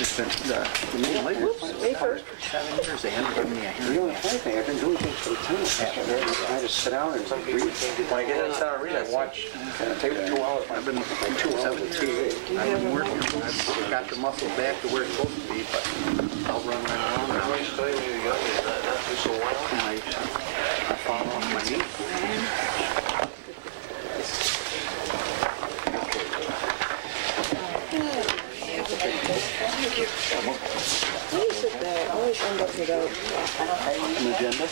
It's been the main lady was May 1st. for 7 years. They haven't given me a You hearing know, yet. the funny thing, I've been doing things for the town. I just sit down and read. When I get inside a read, I watch. Take 2 hours. I've been like 7 years. I've been working. I've got the muscle back to where it's supposed to be, but I'll run right around now. And I fall off my knee. What is it that I always end up without An agenda? an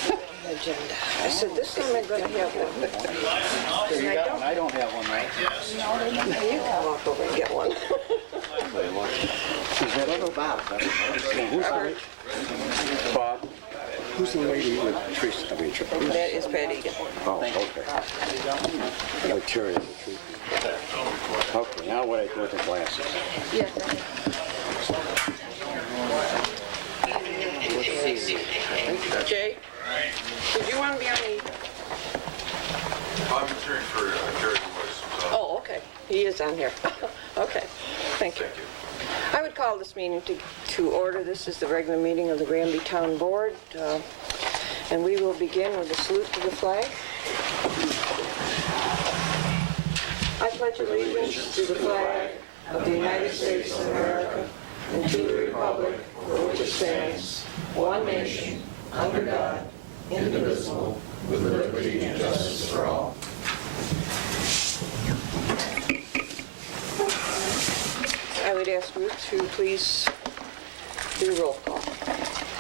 agenda? I said, this time I'm going to have one. You got one. I don't have one, right? You can walk over and get one. Is that other Bob? Bob? Who's the lady with Teresa? I mean, That is Pat Egan. oh, okay. I'm curious. Okay, now what I do with the glasses? Yes. Jay, did you want to be on the... I'm returning for Jerry West. Oh, okay. He is on here. Okay. Thank you. I would call this meeting to order. This is the regular meeting of the Granby Town Board, and we will begin with a salute to the flag. I pledge allegiance to the flag of the United States of America and to the republic for which it stands, one nation, under God, indivisible, with liberty and justice for all. I would ask Ruth to please do roll call.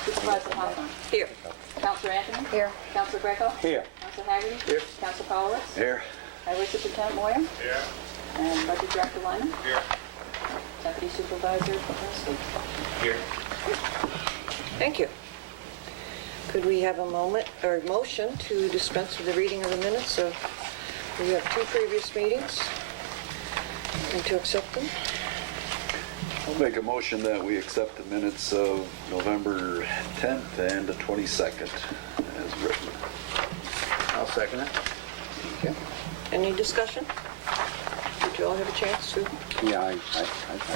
Supervisor Hawthorne. Here. Councilor Anthony. Here. Councilor Greco. Here. Councilor Hagerty. Here. Councilor Powers. Here. Highway Superintendent Moyer. Yeah. And Budget Director Lyman. Here. Deputy Supervisor Lindsay. Here. Thank you. Could we have a motion to dispense with the reading of the minutes of, we have 2 previous meetings, and to accept them? I'll make a motion that we accept the minutes of November 10th and the 22nd as written. I'll second it. Thank you. Any discussion? Did you all have a chance to? Yeah, I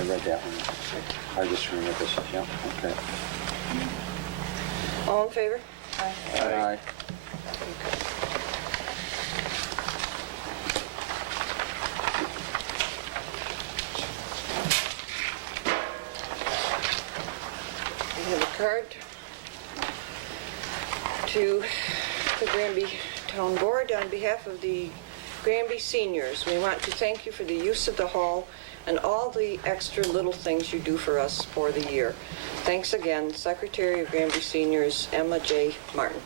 read that one. I just remember this. Yeah, okay. All in favor? Aye. We have a card to the Granby Town Board on behalf of the Granby seniors. We want to thank you for the use of the hall and all the extra little things you do for us for the year. Thanks again, Secretary of Granby Seniors, Emma J. Martin.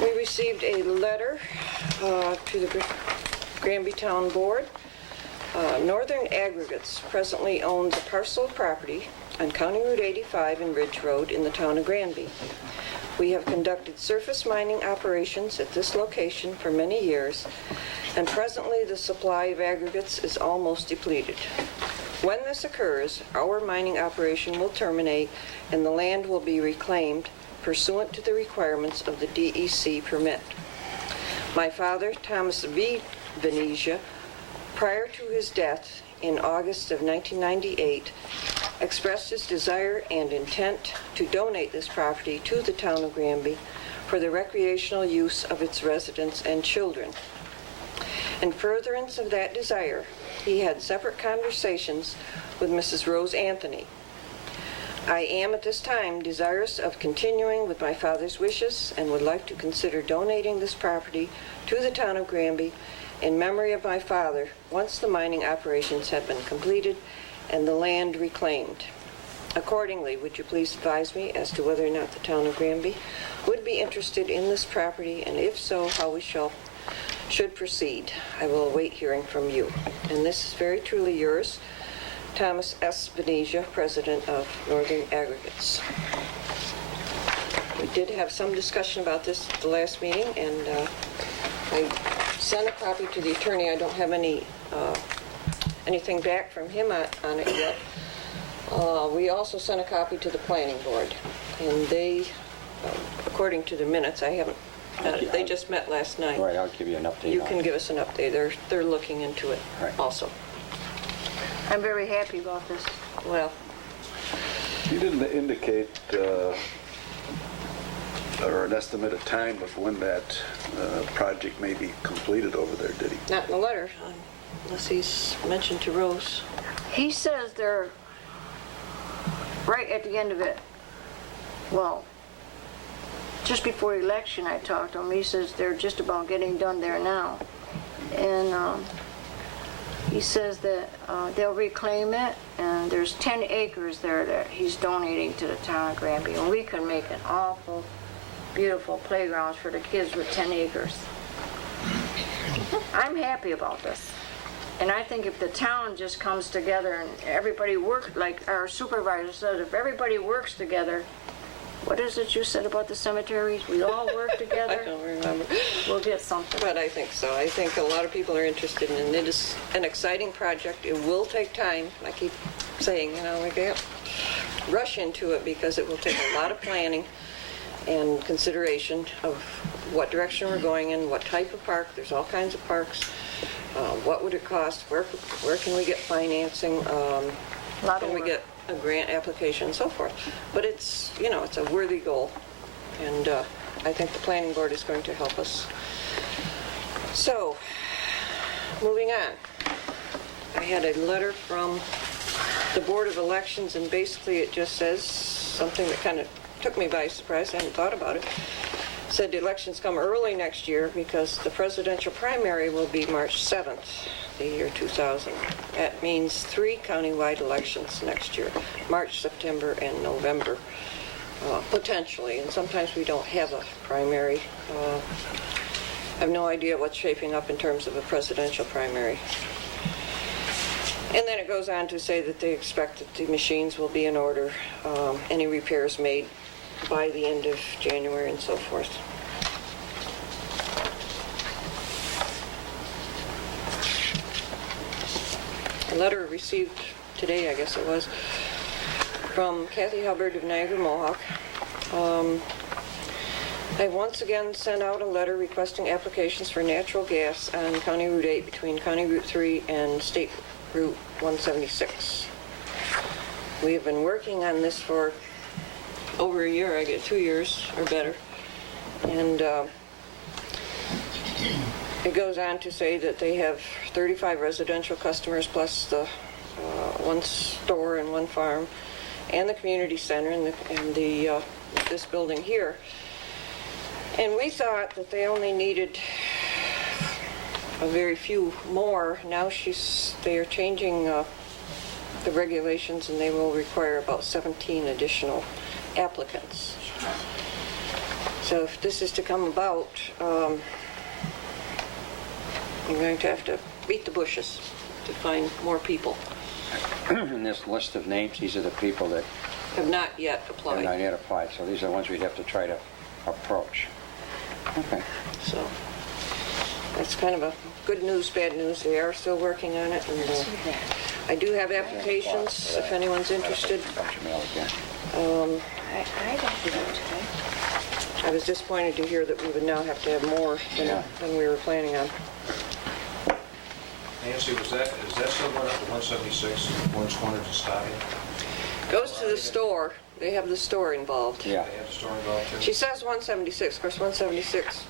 We received a letter to the Granby Town Board. Northern Aggregates presently owns a parcel of property on County Route 85 and Ridge Road in the town of Granby. We have conducted surface mining operations at this location for many years, and presently the supply of aggregates is almost depleted. When this occurs, our mining operation will terminate and the land will be reclaimed pursuant to the requirements of the DEC permit. My father, Thomas V. Venetia, prior to his death in August of 1998, expressed his desire and intent to donate this property to the town of Granby for the recreational use of its residents and children. In furtherance of that desire, he had separate conversations with Mrs. Rose Anthony. I am at this time desirous of continuing with my father's wishes and would like to consider donating this property to the town of Granby in memory of my father once the mining operations have been completed and the land reclaimed. Accordingly, would you please advise me as to whether or not the town of Granby would be interested in this property, and if so, how we should proceed. I will await hearing from you. And this is very truly yours, Thomas S. Venetia, President of Northern Aggregates. We did have some discussion about this at the last meeting, and I sent a copy to the attorney. I don't have anything back from him on it yet. We also sent a copy to the planning board, and they, according to the minutes, I haven't They just met last night. Right, I'll give you an update You on can it. give us an update. They're looking into it Right. also. I'm very happy about this. Well, He didn't indicate, or an estimate of time of when that project may be completed over there, did he? not in the letter, unless he's mentioned to Rose. He says they're right at the end of it. Well, just before election, I talked to him. He says they're just about getting done there now. And he says that they'll reclaim it, and there's 10 acres there that he's donating to the town of Granby. And we could make an awful, beautiful playgrounds for the kids with 10 acres. I'm happy about this. And I think if the town just comes together and everybody works, like our supervisor said, if everybody works together, what is it you said about the cemeteries? We all work I together, don't remember. we'll get something. But I think so. I think a lot of people are interested, and it is an exciting project. It will take time. I keep saying, we can't rush into it because it will take a lot of planning and consideration of what direction we're going in, what type of park. There's all kinds of parks. What would it cost? Where can we get financing? Lot of Can we work. get a grant application and so forth? But it's a worthy goal, and I think the planning board is going to help us. So, moving on. I had a letter from the Board of Elections, and basically it just says something that kind of took me by surprise. I hadn't thought about it. Said the elections come early next year because the presidential primary will be March 7th, the year 2000. That means 3 countywide elections next year, March, September, and November, potentially. And sometimes we don't have a primary. I have no idea what's shaping up in terms of a presidential primary. And then it goes on to say that they expect that the machines will be in order, any repairs made by the end of January and so forth. A letter received today, I guess it was, from Kathy Hubbard of Niagara Mohawk. I once again sent out a letter requesting applications for natural gas on County Route 8 between County Route 3 and State Route 176. We have been working on this for over a year, I guess 2 years or better. And it goes on to say that they have 35 residential customers plus the one store and one farm and the community center and this building here. And we thought that they only needed a very few more. Now they are changing the regulations, and they will require about 17 additional applicants. So if this is to come about, you're going to have to beat the bushes to find more people. In this list of names, these are the people that Have not yet have applied. not yet applied, so these are the ones we'd have to try to approach. Okay. So that's kind of a good news, bad news. They are still working on it, and I do have applications if anyone's interested. Bunch of mail again. I don't do that today. I was disappointed to hear that we would now have to have more Yeah. than we were planning on. Nancy, is that still going up to 176, one's corner to stop it? Goes to the store. They have the store involved. Yeah. They have the store involved too? She says 176. Of course, 176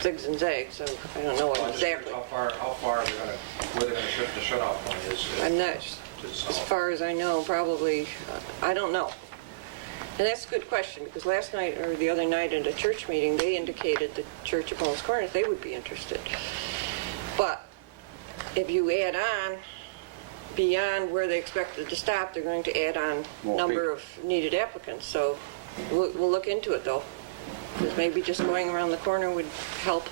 zigs and zags, so I don't know Well, I'm what just curious exactly. how far are they going to, where they're going to shift the shut-off point is? I'm not, To the as south. far as I know, probably, I don't know. And that's a good question, because last night, or the other night at a church meeting, they indicated the Church of Bones Corners, they would be interested. But if you add on, beyond where they expected to stop, they're going to add on More number of needed applicants. So we'll look into it, though. Because maybe just going around the corner would help.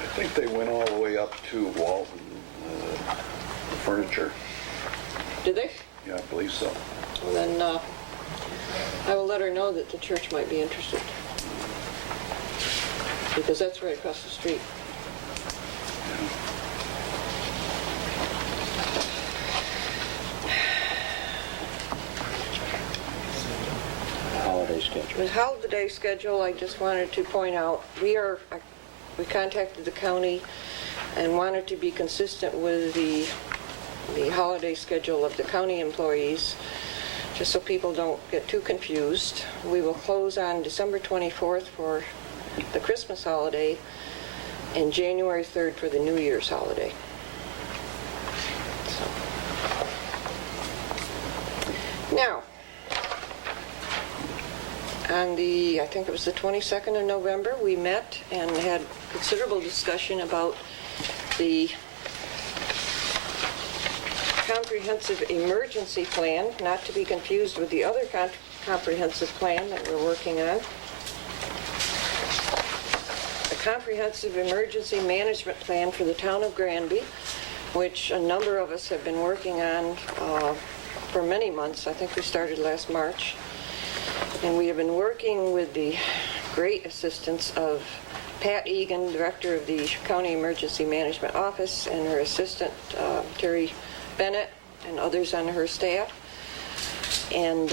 I think they went all the way up to Walton Furniture. Did they? Yeah, I believe so. And then I will let her know that the church might be interested. Because that's right across the street. Holiday schedule. The holiday schedule, I just wanted to point out, we contacted the county and wanted to be consistent with the holiday schedule of the county employees, just so people don't get too confused. We will close on December 24th for the Christmas holiday and January 3rd for the New Year's holiday. So. Now, on I think it was the 22nd of November, we met and had considerable discussion about the comprehensive emergency plan, not to be confused with the other comprehensive plan that we're working on. The comprehensive emergency management plan for the town of Granby, which a number of us have been working on for many months. I think we started last March. And we have been working with the great assistance of Pat Egan, Director of the County Emergency Management Office, and her assistant, Terry Bennett, and others on her staff. And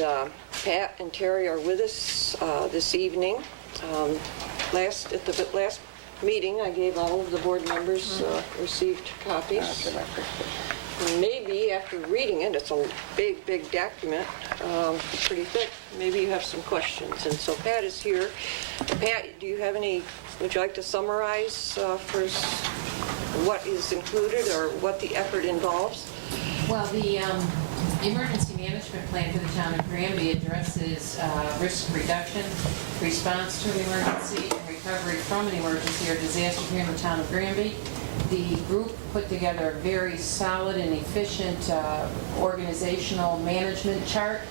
Pat and Terry are with us this evening. At the last meeting, I gave all of the board members received copies. Maybe after reading it, it's a big, big document, pretty thick. Maybe you have some questions. And so Pat is here. Pat, would you like to summarize first what is included or what the effort involves? Well, the emergency management plan for the town of Granby addresses risk reduction, response to an emergency, and recovery from an emergency or disaster here in the town of Granby. The group put together a very solid and efficient organizational management chart,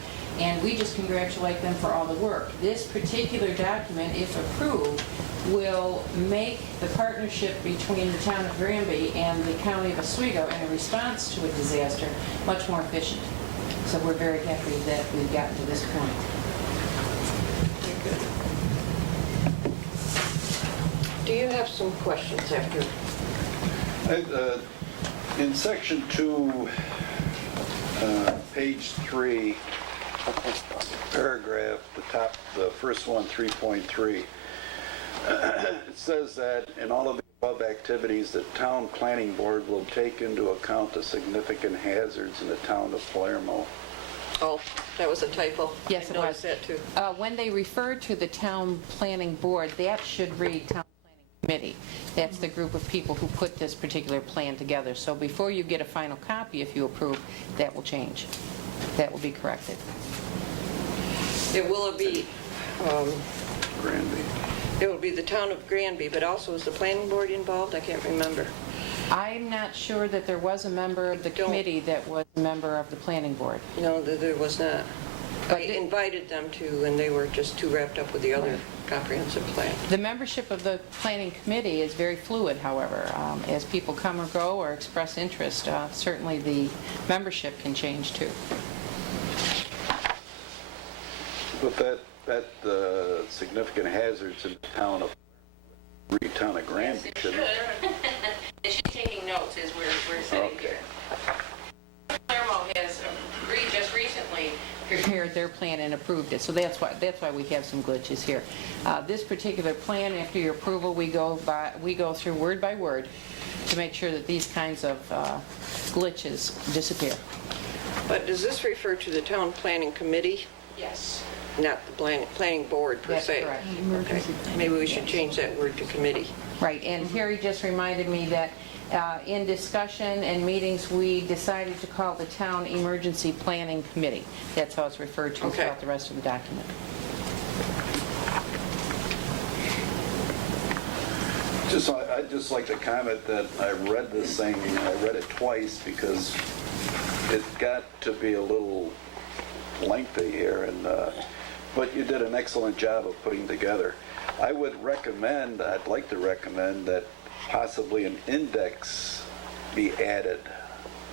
and we just congratulate them for all the work. This particular document, if approved, will make the partnership between the town of Granby and the county of Oswego in a response to a disaster much more efficient. So we're very happy that we've gotten to this point. Do you have some questions after? In section 2, page 3, paragraph, the first one, 3.3, it says that in all of the above activities, the town planning board will take into account the significant hazards in the town of Palermo. Oh, that was a typo. Yes, I it was. noticed that too. When they refer to the town planning board, that should read town planning committee. That's the group of people who put this particular plan together. So before you get a final copy, if you approve, that will change. That will be corrected. It will be, Granby. it will be the town of Granby, but also is the planning board involved? I can't remember. I'm not sure that there was a member of the committee that was a member of the planning board. No, there was not. I invited them to, and they were just too wrapped up with the other comprehensive plan. The membership of the planning committee is very fluid, however. As people come or go or express interest, certainly the membership can change too. But that significant hazards in the town of Granby shouldn't. She's taking notes as we're sitting here. Palermo has just recently prepared their plan and approved it, so that's why we have some glitches here. This particular plan, after your approval, we go through word by word to make sure that these kinds of glitches disappear. But does this refer to the town planning committee? Yes. Not the planning board per se? That's correct. Okay. Maybe we should change that word to committee. Right, and Terry just reminded me that in discussion and meetings, we decided to call the Town Emergency Planning Committee. That's how it's referred to throughout the rest of the document. I'd just like to comment that I read this thing, I read it twice because it got to be a little lengthy here, but you did an excellent job of putting together. I'd like to recommend that possibly an index be added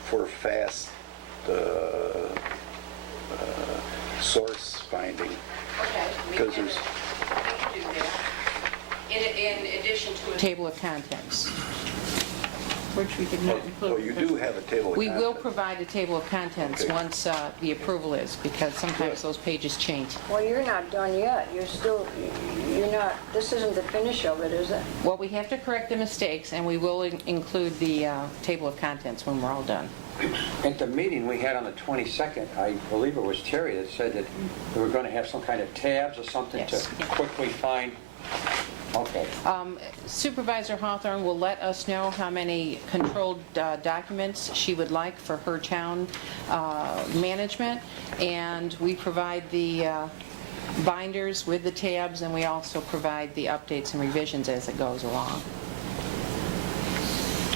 for fast source finding. Okay, we Because can do that. In addition to a table of contents. which we did not include. Well, you do have a table of We will contents. provide a table of contents Okay. once the approval is, because sometimes those pages change. Well, you're not done yet. You're not, this isn't the finish of it, is it? Well, we have to correct the mistakes, and we will include the table of contents when we're all done. At the meeting we had on the 22nd, I believe it was Terry that said that we were going to have some kind of tabs or something Yes. to quickly find. Okay. Supervisor Hawthorne will let us know how many controlled documents she would like for her town management, and we provide the binders with the tabs, and we also provide the updates and revisions as it goes along.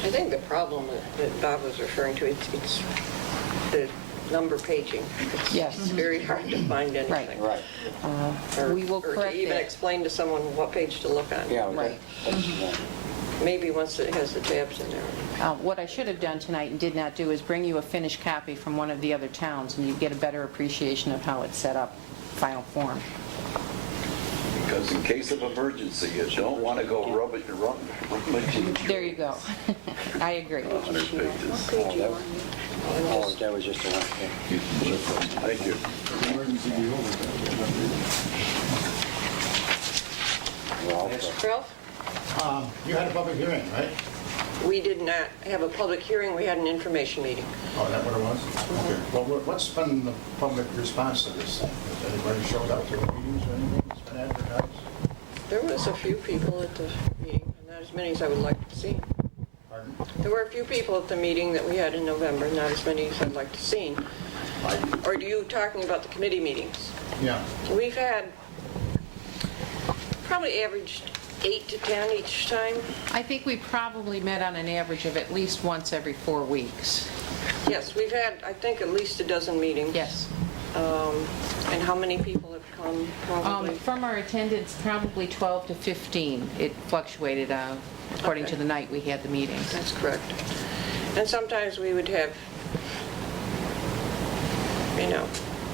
I think the problem that Bob was referring to, it's the number paging. Yes. It's very hard to find anything. Right. We will Or correct to even that. explain to someone what page to look on. Yeah. Right. Maybe once it has the tabs in there. What I should have done tonight and did not do is bring you a finished copy from one of the other towns, and you get a better appreciation of how it's set up, final form. Because in case of emergency, you don't want to go rummaging There you go. I agree. 100 pages. Oh, that was just a one thing. Thank you. Well, Ralph, You had a public hearing, right? we did not have a public hearing, we had an information meeting. Oh, is that what it was? Okay. Well, what's been the public response to this thing? Has anybody showed up to the meetings or anything? It's been advertised? There was a few people at the meeting, not as many as I would like to see. Pardon? There were a few people at the meeting that we had in November, not as many as I'd like to see. Or are you talking about the committee meetings? Yeah. We've had probably averaged 8 to 10 each time. I think we probably met on an average of at least once every 4 weeks. Yes, we've had, I think, at least a dozen meetings. Yes. And how many people have come, probably? From our attendance, probably 12 to 15. It fluctuated according to the night we had the meetings. That's correct. And sometimes we would have,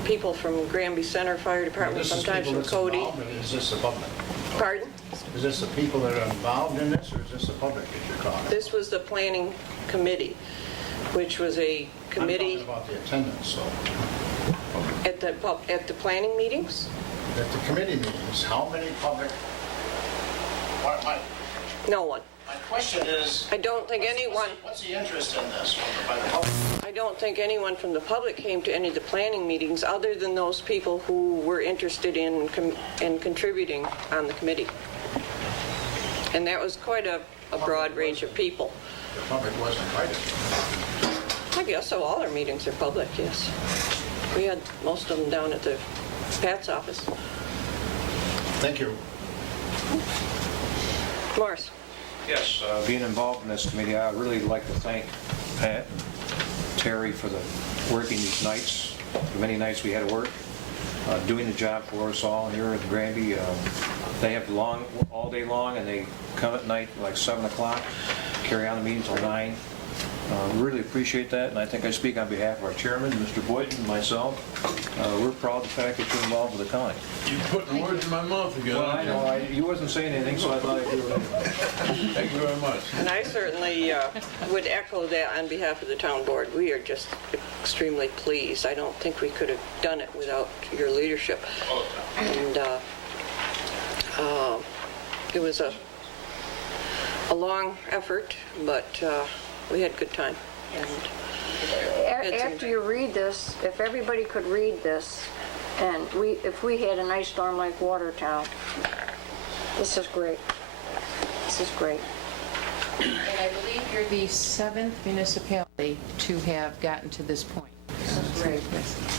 people from Granby Center Fire Department, This is sometimes people from that's Cody. involved, or is this the public? Pardon? Is this the people that are involved in this, or is this the public that you're talking? This was the planning committee, which was a I'm committee talking about the attendance, so. at the planning meetings. At the committee meetings, how many public? No one. My question is, I don't think anyone, what's the interest in this by the public? I don't think anyone from the public came to any of the planning meetings other than those people who were interested in contributing on the committee. And that was quite a broad range of people. The public wasn't invited. I guess so, all our meetings are public, yes. We had most of them down at the Pat's office. Thank you. Morris? Yes, being involved in this committee, I really like to thank Pat, Terry for the working these nights, the many nights we had to work, doing the job for us all here at Granby. They have all day long, and they come at night like 7 o'clock, carry on the meeting till 9. Really appreciate that, and I think I speak on behalf of our chairman, Mr. Boyd, and myself. We're proud of the fact that you're involved with the county. You putting words in my mouth again. Well, I know, you wasn't saying anything, so I thought I'd do it anyway. Thank you very much. And I certainly would echo that on behalf of the town board. We are just extremely pleased. I don't think we could have done it without your leadership. And it was a long effort, but we had a good time. And After you read this, if everybody could read this, and if we had an ice storm like Watertown, this is great. This is great. And I believe you're the 7th municipality to have gotten to this point. This is great.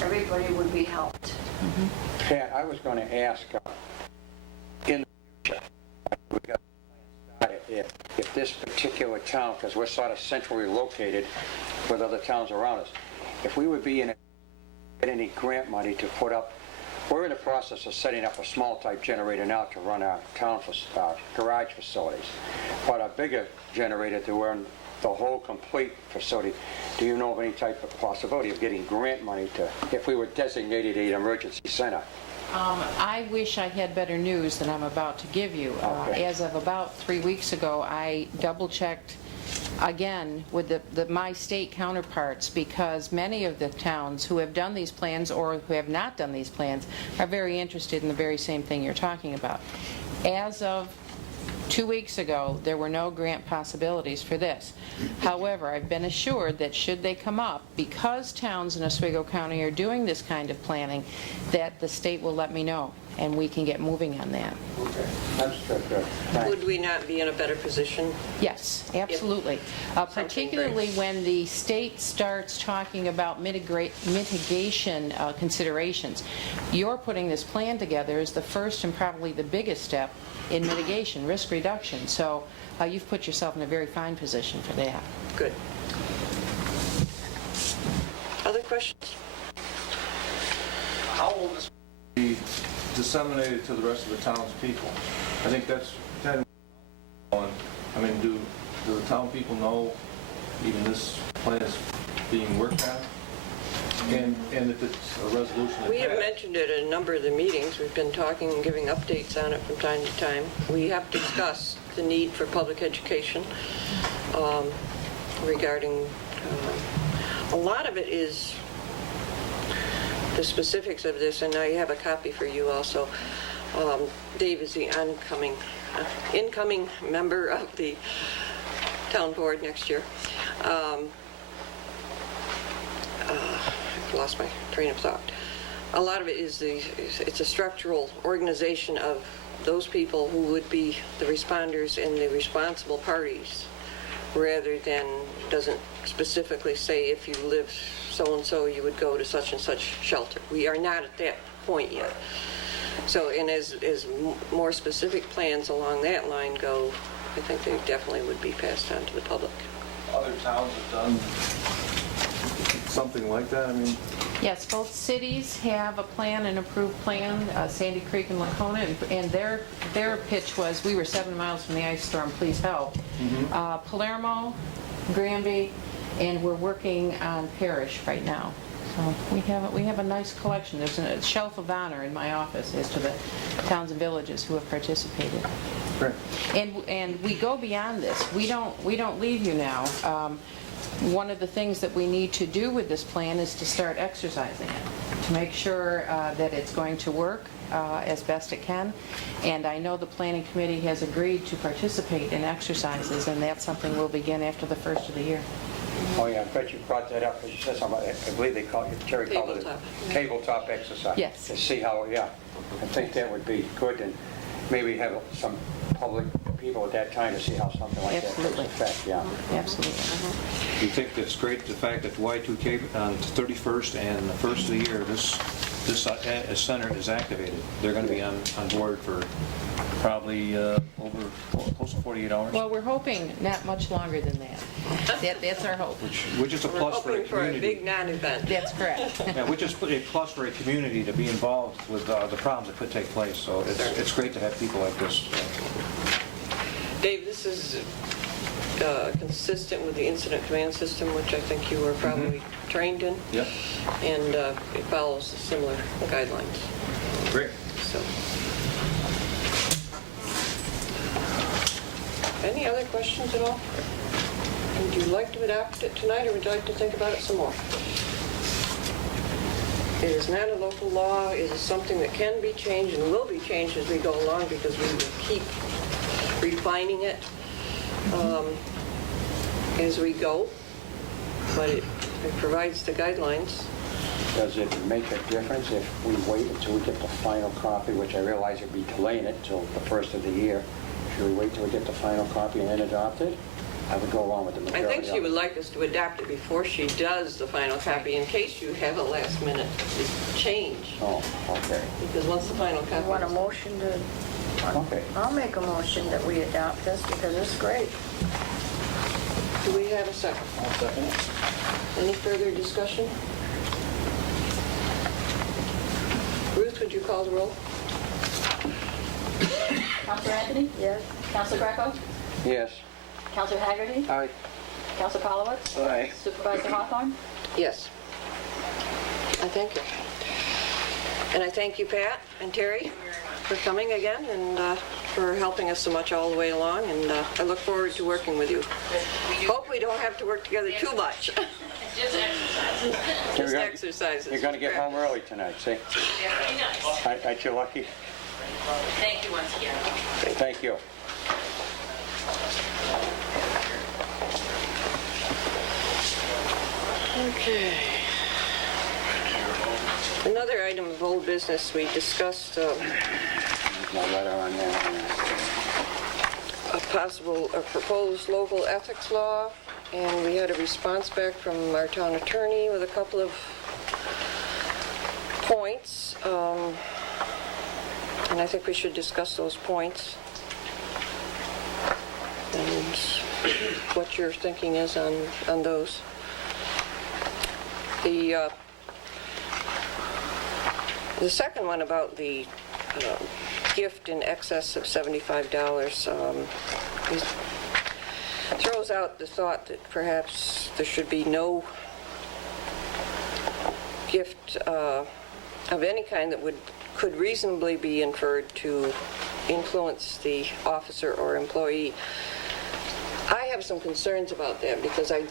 Everybody would be helped. Pat, I was going to ask, in the future, we got if this particular town, because we're sort of centrally located with other towns around us, if we would be in get any grant money to put up, we're in the process of setting up a small type generator now to run our town garage facilities, but a bigger generator to run the whole complete facility. Do you know of any type of possibility of getting grant money to, if we were designated an emergency center? I wish I had better news than I'm about to give you. Okay. As of about 3 weeks ago, I double-checked again, with my state counterparts, because many of the towns who have done these plans or who have not done these plans are very interested in the very same thing you're talking about. As of 2 weeks ago, there were no grant possibilities for this. However, I've been assured that should they come up, because towns in Oswego County are doing this kind of planning, that the state will let me know, and we can get moving on that. Okay, that's good. Thanks. Would we not be in a better position? Yes, absolutely. Particularly when the state starts talking about mitigation considerations. Your putting this plan together is the first and probably the biggest step in mitigation, risk reduction. So you've put yourself in a very fine position for that. Good. Other questions? How will this be disseminated to the rest of the townspeople? I think that's kind of, I mean, do the town people know even this plan is being worked on? And if it's a resolution that We have passed? mentioned it at a number of the meetings. We've been talking and giving updates on it from time to time. We have discussed the need for public education regarding, a lot of it is the specifics of this, and I have a copy for you also. Dave is the incoming member of the town board next year. I've lost my train of thought. A lot of it is it's a structural organization of those people who would be the responders and the responsible parties, rather than, doesn't specifically say if you live so-and-so, you would go to such and such shelter. We are not at that point yet. So, and as more specific plans along that line go, I think they definitely would be passed on to the public. Other towns have done something like that? I mean, Yes, both cities have a plan, an approved plan, Sandy Creek and Lacona, and their pitch was, we were 7 miles from the ice storm, please help. Palermo, Granby, and we're working on Parrish right now. So we have a nice collection. There's a shelf of honor in my office as to the towns and villages who have participated. great. And we go beyond this. We don't leave you now. One of the things that we need to do with this plan is to start exercising it, to make sure that it's going to work as best it can. And I know the planning committee has agreed to participate in exercises, and that's something we'll begin after the first of the year. Oh, yeah, I bet you brought that up, because you said something, I believe they call it, Terry called it Tabletop. tabletop exercise. Yes. To see how, yeah, I think that would be good, and maybe have some public people at that time to see how something like that takes Absolutely. effect, yeah. Absolutely. You think that's great, the fact that Y2K on the 31st and the first of the year, this center is activated. They're going to be on board for probably over close to 48 hours, Well, we're hoping not much longer than that. That's our hope. which is a We're plus for a hoping for a community. big non-event. That's correct. Yeah, which is a plus for a community to be involved with the problems that could take place. So it's great to have people like this. Dave, this is consistent with the incident command system, which I think you were probably trained in. Yep. And it follows similar guidelines. Great. So, any other questions at all? Would you like to adopt it tonight, or would you like to think about it some more? It is not a local law. It is something that can be changed and will be changed as we go along, because we will keep refining it as we go. But it provides the guidelines. Does it make a difference if we wait until we get the final copy, which I realize would be delaying it till the first of the year? Should we wait till we get the final copy and then adopt it? I would go along with the I majority. think she would like us to adapt it before she does the final copy, in case you have a last-minute change. Oh, okay. Because once the final You copy... want a motion to, Okay. I'll make a motion that we adopt this because it's great. Do we have a second? I'll second it. Any further discussion? Ruth, would you call the roll? Counselor Anthony? Yes? Counselor Greco? Yes. Counselor Haggerty? Aye. Counselor Palowitz? Aye. Supervisor Hawthorne? Yes. I thank you. And I thank you, Pat and Terry, for coming again, and for helping us so much all the way along, and I look forward to working with you. Hope we don't have to work together too much. Just exercises. Just exercises. You're gonna get home early tonight, see? Yeah, pretty nice. Aren't you lucky? Thank you once again. Thank you. Okay. Another item of old business, we discussed My letter on there. a proposed local ethics law, and we had a response back from our town attorney with a couple of points, and I think we should discuss those points and what your thinking is on those. The second one about the gift in excess of $75, he throws out the thought that perhaps there should be no gift of any kind that could reasonably be inferred to influence the officer or employee. I have some concerns about that because I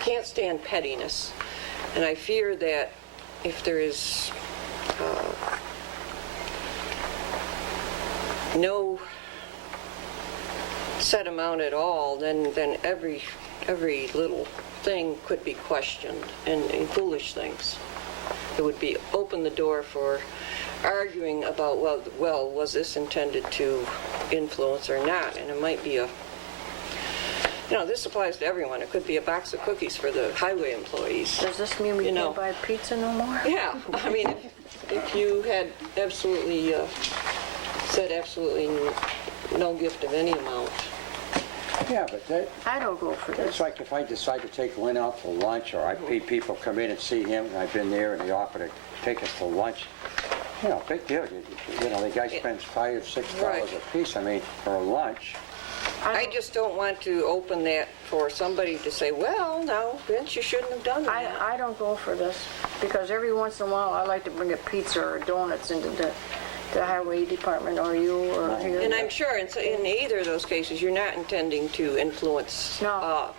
can't stand pettiness, and I fear that if there is no set amount at all, then every little thing could be questioned, and foolish things. It would be open the door for arguing about, well, was this intended to influence or not? And it might be this applies to everyone. It could be a box of cookies for the highway employees. Does this mean we can't buy pizza no more? Yeah, I mean, if you had absolutely said absolutely no gift of any amount. Yeah, but I don't go for it's this. like if I decide to take Lynn out for lunch, or I pay people come in and see him, and I've been there, and they offer to take us to lunch. Big deal. The guy spends $5 or $6 Right. a piece, for a lunch. I just don't want to open that for somebody to say, well, no, Vince, you shouldn't have done that. I don't go for this, because every once in a while I like to bring a pizza or donuts into the highway department, or you, or here. And I'm sure in either of those cases, you're not intending to influence. No.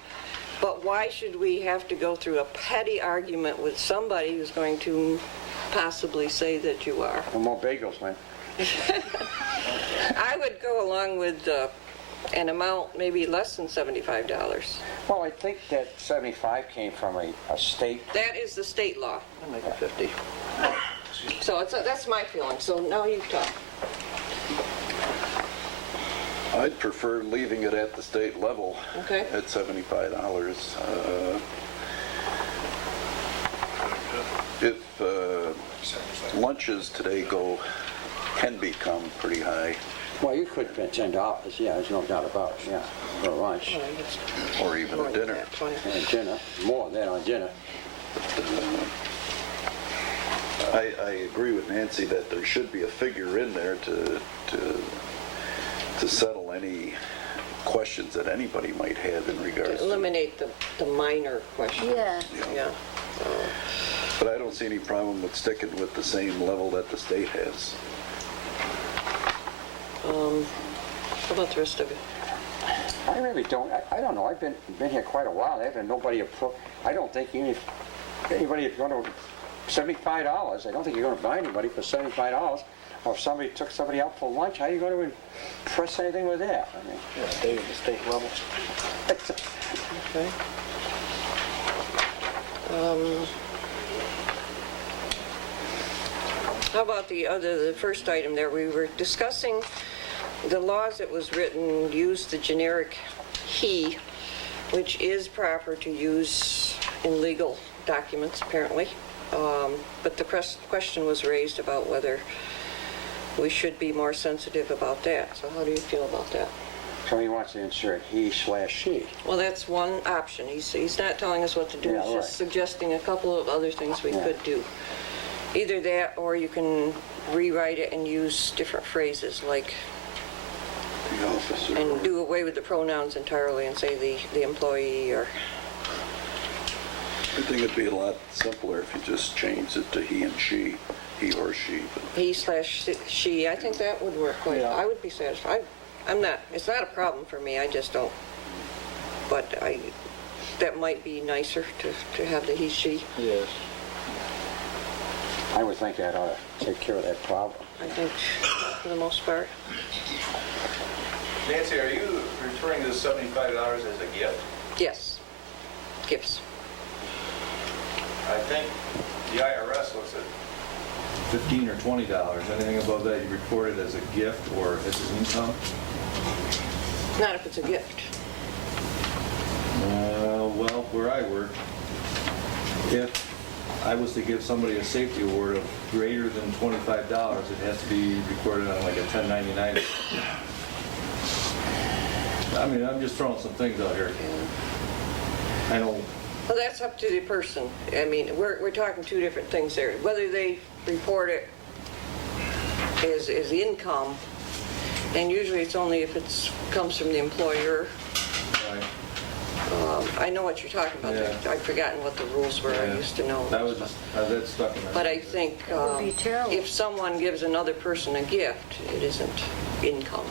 But why should we have to go through a petty argument with somebody who's going to possibly say that you are? No more bagels, man. I would go along with an amount maybe less than $75. Well, I think that 75 came from a state. That is the state law. I'll make it 50. So that's my feeling. So now you talk. I'd prefer leaving it at the state level. Okay. At $75. If lunches today can become pretty high, Well, you could spend $10. Yeah, there's no doubt about it. Yeah, for lunch or even a dinner. and dinner. More than on dinner. I agree with Nancy that there should be a figure in there to settle any questions that anybody might have in regards to. Eliminate the minor questions. Yeah. Yeah. But I don't see any problem with sticking with the same level that the state has. How about the rest of it? I really don't. I don't know. I've been here quite a while. There haven't nobody I don't think anybody is going to $75. I don't think you're going to buy anybody for $75. Or if somebody took somebody out for lunch, how are you going to impress anything with that? Stay at the state level. Okay. How about the first item there? We were discussing the laws that was written use the generic he, which is proper to use in legal documents, apparently. But the question was raised about whether we should be more sensitive about that. So how do you feel about that? So he wants to insert he/she. Well, that's one option. He's not telling us what to do. Yeah, He's just right. suggesting a couple of other things we could do. Either that, or you can rewrite it and use different phrases, like, The officer. and do away with the pronouns entirely and say the employee, or... I think it'd be a lot simpler if you just changed it to he and she, he or she. But He/she, I think that would work quite, I would be satisfied. I'm not, it's not a problem for me, I just don't, but that might be nicer to have the he/she. Yes. I would think that ought to take care of that problem. I think, for the most part. Nancy, are you referring to the $75 as a gift? Yes. Gifts. I think the IRS looks at $15 or $20. Anything above that, you report it as a gift or as an income? Not if it's a gift. Well, where I work, if I was to give somebody a safety award of greater than $25, it has to be recorded on like a 1099. I mean, I'm just throwing some things out here. I know. Well, that's up to the person. I mean, we're talking two different things there. Whether they report it as income, and usually it's only if it comes from the employer. Right. I know what you're talking about. Yeah. I've forgotten what the rules were. I used to know. That was just, that stuck in my But I head. think would be terrible. if someone gives another person a gift, it isn't income.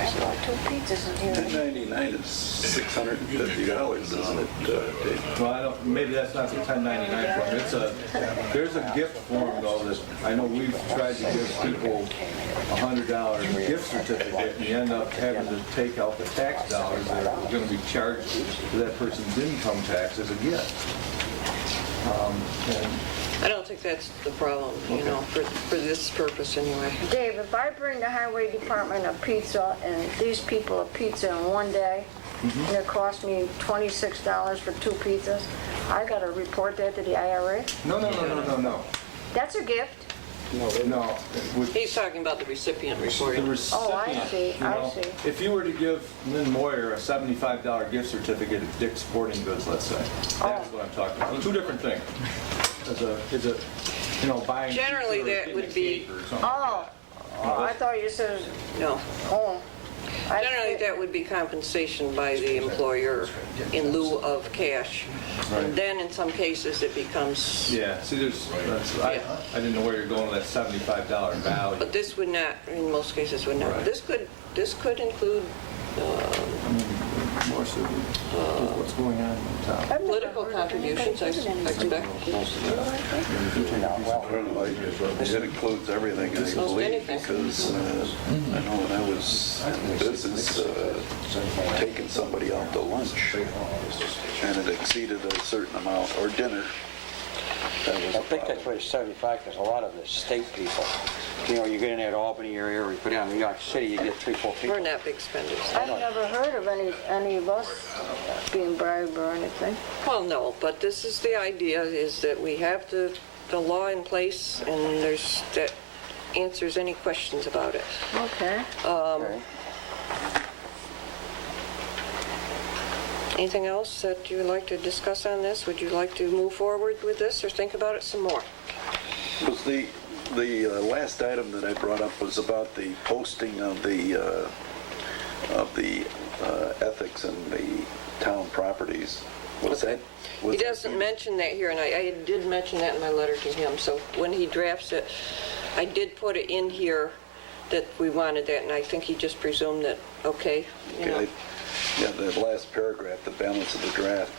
I bought 2 pizzas in here. $10.99 is $650, isn't it, Dave? Well, I don't, maybe that's not the 1099 form. There's a gift form though that I know we've tried to give people $100 gift certificate, and you end up having to take out the tax dollars that are going to be charged to that person's income tax as a gift. And I don't think that's the problem, you know, for this purpose anyway. Dave, if I bring the highway department a pizza and these people a pizza in one day, and it cost me $26 for 2 pizzas, I gotta report that to the IRA? No. That's a gift. No. He's talking about the recipient The reporting. recipient, Oh, I see, you know, I see. If you were to give Lynn Moyer a $75 gift certificate at Dick's Sporting Goods, let's say, that's what I'm talking about. Two different things. Is a you know, buying Generally, pizza or that getting would a be- cake or something Oh, I thought you said, No. oh. Generally, that would be compensation by the employer in lieu of cash. And then in some cases, it becomes, Yeah, see, I didn't know where you're going with that $75 value. but this would not, in most cases would not. Right. This could include More so what's going on in town. political contributions, I expect. It includes everything, I believe, anything. because I know when I was in business, taking somebody out to lunch, and it exceeded a certain amount, or dinner, that was I a think that's problem. what it's 75, because a lot of the state people, you know, you get in that Albany area, or you go down to New York City, you get 3-4 people. We're not big spenders. I've never heard of any of us being bribed or anything. Well, no, but this is the idea, is that we have the law in place, and that answers any questions about it. Okay. Okay. Anything else that you would like to discuss on this? Would you like to move forward with this, or think about it some more? Was the last item that I brought up was about the posting of the ethics in the town properties. Was that? He doesn't mention that here, and I did mention that in my letter to him, so when he drafts it, I did put it in here that we wanted that, and I think he just presumed that, okay, you know. Okay, yeah, the last paragraph, the balance of the draft.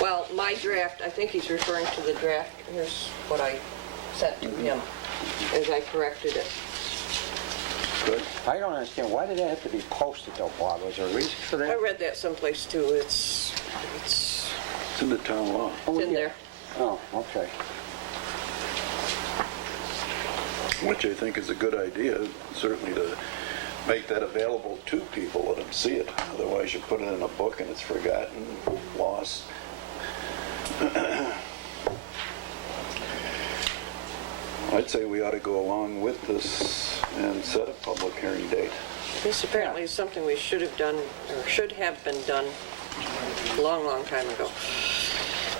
Well, my draft, I think he's referring to the draft, here's what I sent to him, as I corrected it. Good. I don't understand, why did that have to be posted though, Bob? Was there a reason for that? I read that someplace too, it's It's in the town law. in there. Oh, okay. Which I think is a good idea, certainly to make that available to people, let them see it. Otherwise, you put it in a book and it's forgotten, lost. I'd say we ought to go along with this and set a public hearing date. This apparently is something we should have done, or should have been done a long, long time ago.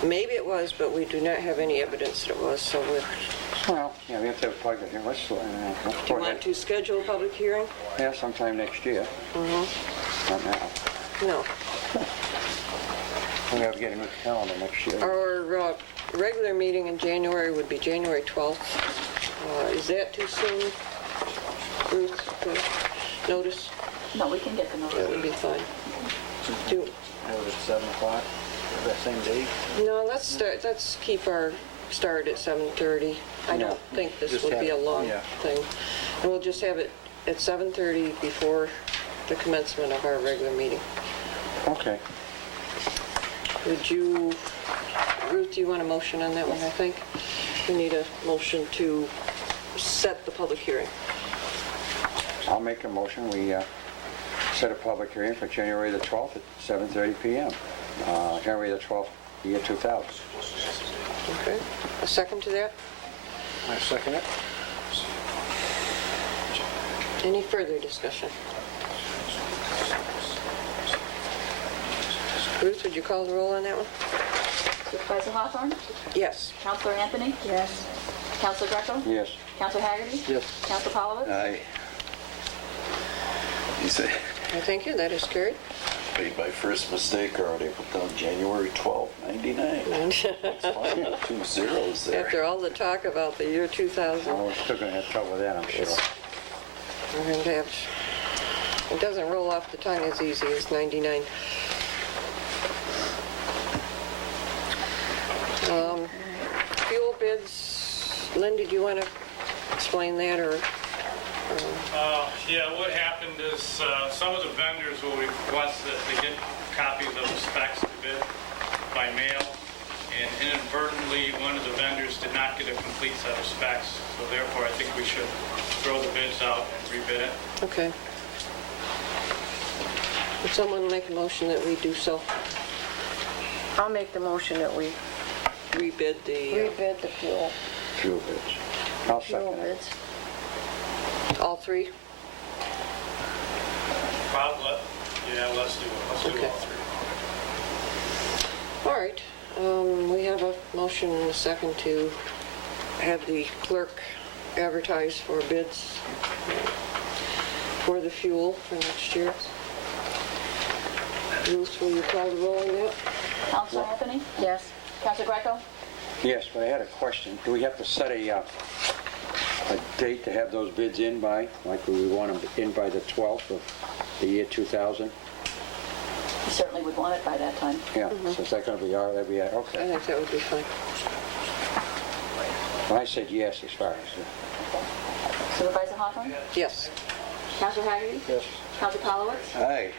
Maybe it was, but we do not have any evidence that it was, so we're... Well, yeah, we have to have a public hearing. Let's Do go you want ahead. to schedule a public hearing? Yeah, sometime next year. Not now. No. We have to get a new calendar next year. Our regular meeting in January would be January 12th. Is that too soon, Ruth, to notice? No, we can get the That notice. would be fine. Do- Have it at 7 o'clock, that same day? No, let's keep our start at 7:30. I don't think this Just would be a have it, long yeah. thing. And we'll just have it at 7:30 before the commencement of our regular meeting. Okay. Would you, Ruth, do you want a motion on that one, I think? We need a motion to set the public hearing. I'll make a motion. We set a public hearing for January the 12th at 7:30 PM. January the 12th, year 2000. Okay. A second to that? I second it. Any further discussion? Ruth, would you call the roll on that one? Supervisor Hawthorne? Yes. Counselor Anthony? Yes. Counselor Greco? Yes. Counselor Haggerty? Yes. Counselor Palowitz? Aye. You say, Thank you, that is carried. made my first mistake already, put down January 12th, 99. Fine, 2 zeros there. After all the talk about the year 2000, Oh, we're still going to have trouble with that, I'm sure. we're going to have, it doesn't roll off the tongue as easy as 99. Fuel bids, Linda, do you want to explain that, or? Yeah, what happened is some of the vendors will request that they get copies of the specs to bid by mail, and inadvertently, one of the vendors did not get a complete set of specs, so therefore I think we should throw the bids out and rebid it. Okay. Would someone make a motion that we do so? I'll make the motion that we Rebid the, rebid the fuel bids. I'll second it. bids. all three? Bob, let's do it. Let's do Okay. all three. All right, we have a motion and a second to have the clerk advertise for bids for the fuel for next year. Ruth, will you call the roll on that? Counselor Anthony? Yes. Counselor Greco? Yes, but I had a question. Do we have to set a date to have those bids in by? Like, we want them in by the 12th of the year 2000? You certainly would want it by that time. Yeah, so is that going to be our, I okay. think that would be fine. Well, I said yes as far as, Supervisor Hawthorne? Yes. Counselor Haggerty? yes. Counselor Palowitz? Aye.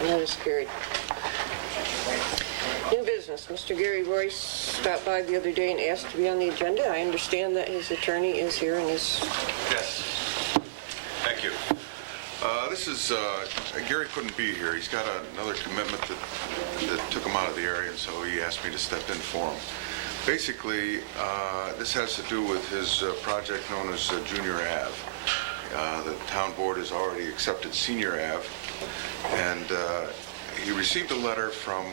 And that is carried. New business. Mr. Gary Royce stopped by the other day and asked to be on the agenda. I understand that his attorney is here and is... Yes. Thank you. This is, Gary couldn't be here. He's got another commitment that took him out of the area, and so he asked me to step in for him. Basically, this has to do with his project known as Junior Ave. The town board has already accepted Senior Ave, and he received a letter from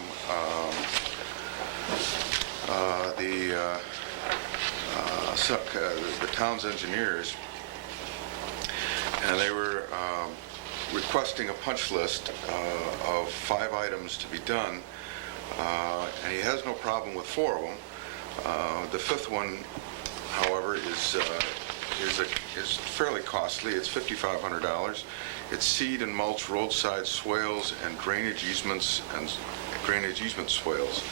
the town's engineers, and they were requesting a punch list of 5 items to be done, and he has no problem with 4 of them. The 5th one, however, is fairly costly. It's $5,500. It's seed and mulch, roadside swales, and drainage easements and drainage easement swales.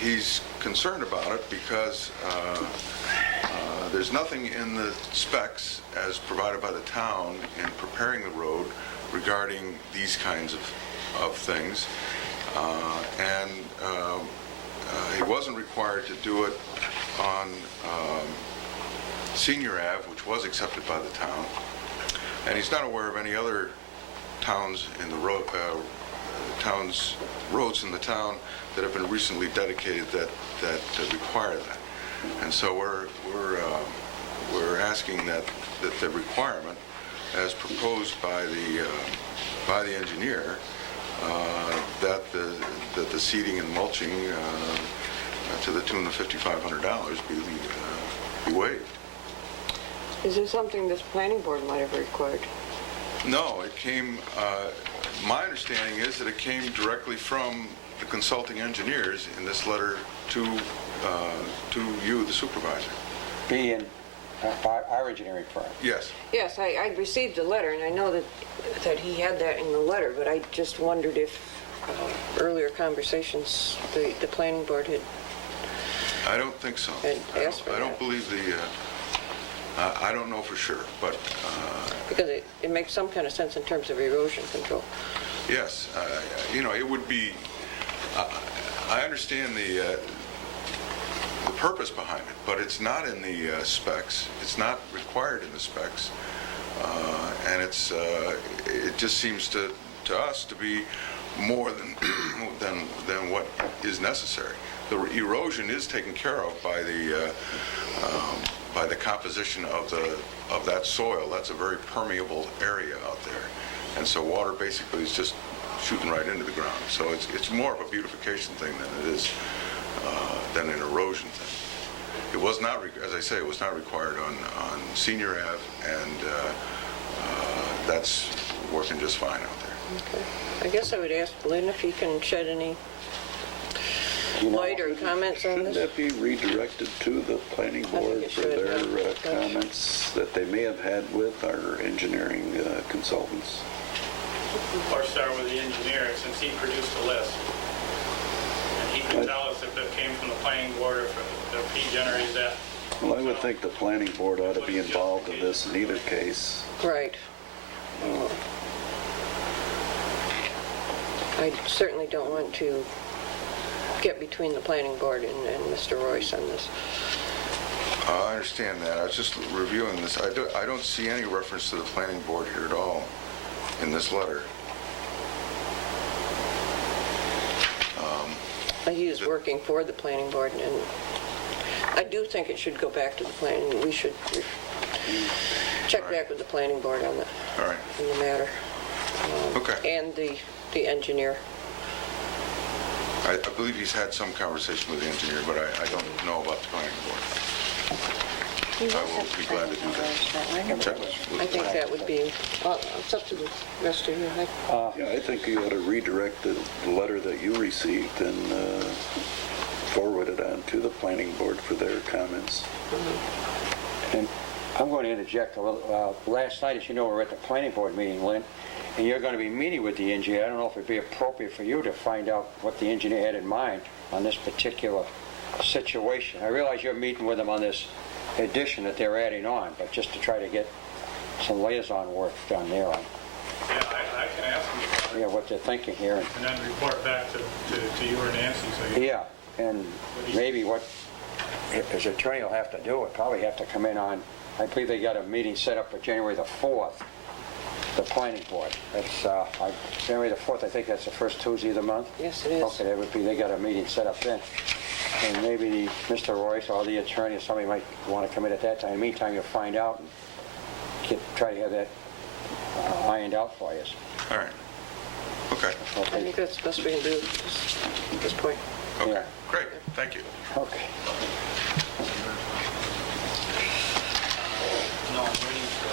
He's concerned about it because there's nothing in the specs as provided by the town in preparing the road regarding these kinds of things. And he wasn't required to do it on Senior Ave, which was accepted by the town. And he's not aware of any other towns in the road, roads in the town that have been recently dedicated that require that. And so we're asking that the requirement, as proposed by the engineer, that the seeding and mulching to the tune of $5,500 be waived. Is this something this planning board might have required? No, it came, my understanding is that it came directly from the consulting engineers in this letter to you, the supervisor. Being our engineering firm. Yes. Yes, I received the letter, and I know that he had that in the letter, but I just wondered if earlier conversations, the planning board had... I don't think so. Asked for I don't that. believe I don't know for sure, but... Because it makes some kind of sense in terms of erosion control. Yes, it would be, I understand the purpose behind it, but it's not in the specs. It's not required in the specs. And it just seems to us to be more than what is necessary. The erosion is taken care of by the composition of that soil. That's a very permeable area out there. And so water basically is just shooting right into the ground. So it's more of a beautification thing than it is than an erosion thing. It was not, as I say, it was not required on Senior Ave, and that's working just fine out there. Okay. I guess I would ask Lynn if he can shed any light or comments on Shouldn't this. that be redirected to the planning board it for should, their yeah. comments that they may have had with our engineering consultants? Or start with the engineer, since he produced the list. And he could tell us if it came from the planning board or if he generated that. Well, I would think the planning board ought to be involved in this in either case. Right. I certainly don't want to get between the planning board and Mr. Royce on this. I understand that. I was just reviewing this. I don't see any reference to the planning board here at all in this letter. He is working for the planning board, and I do think it should go back to the planning. We should check back with the planning board on that, All right. in the matter. Okay. And the engineer. I believe he's had some conversation with the engineer, but I don't know about the planning board. I will be glad to do that. Check with I think that would be, it's up to the rest of you. Yeah, I think you ought to redirect the letter that you received and forward it on to the planning board for their comments. And I'm going to interject a little. Last night, as you know, we were at the planning board meeting, Lynn, and you're going to be meeting with the engineer. I don't know if it'd be appropriate for you to find out what the engineer had in mind on this particular situation. I realize you're meeting with him on this addition that they're adding on, but just to try to get some liaison work done there on Yeah, I can ask him about it. what they're thinking here. And then report back to you or Nancy, so you... Yeah, and maybe what his attorney will have to do, would probably have to come in on, I believe they got a meeting set up for January the 4th, the planning board. That's January the 4th, I think that's the first Tuesday of the month? Yes, it is. Okay, that would be, they got a meeting set up then. And maybe Mr. Royce or the attorney or somebody might want to come in at that time. In the meantime, you'll find out and try to have that ironed out for you. All right. Okay. I think that's the best we can do at this point. Okay. Yeah. Great. Thank you. Okay. No, I'm waiting for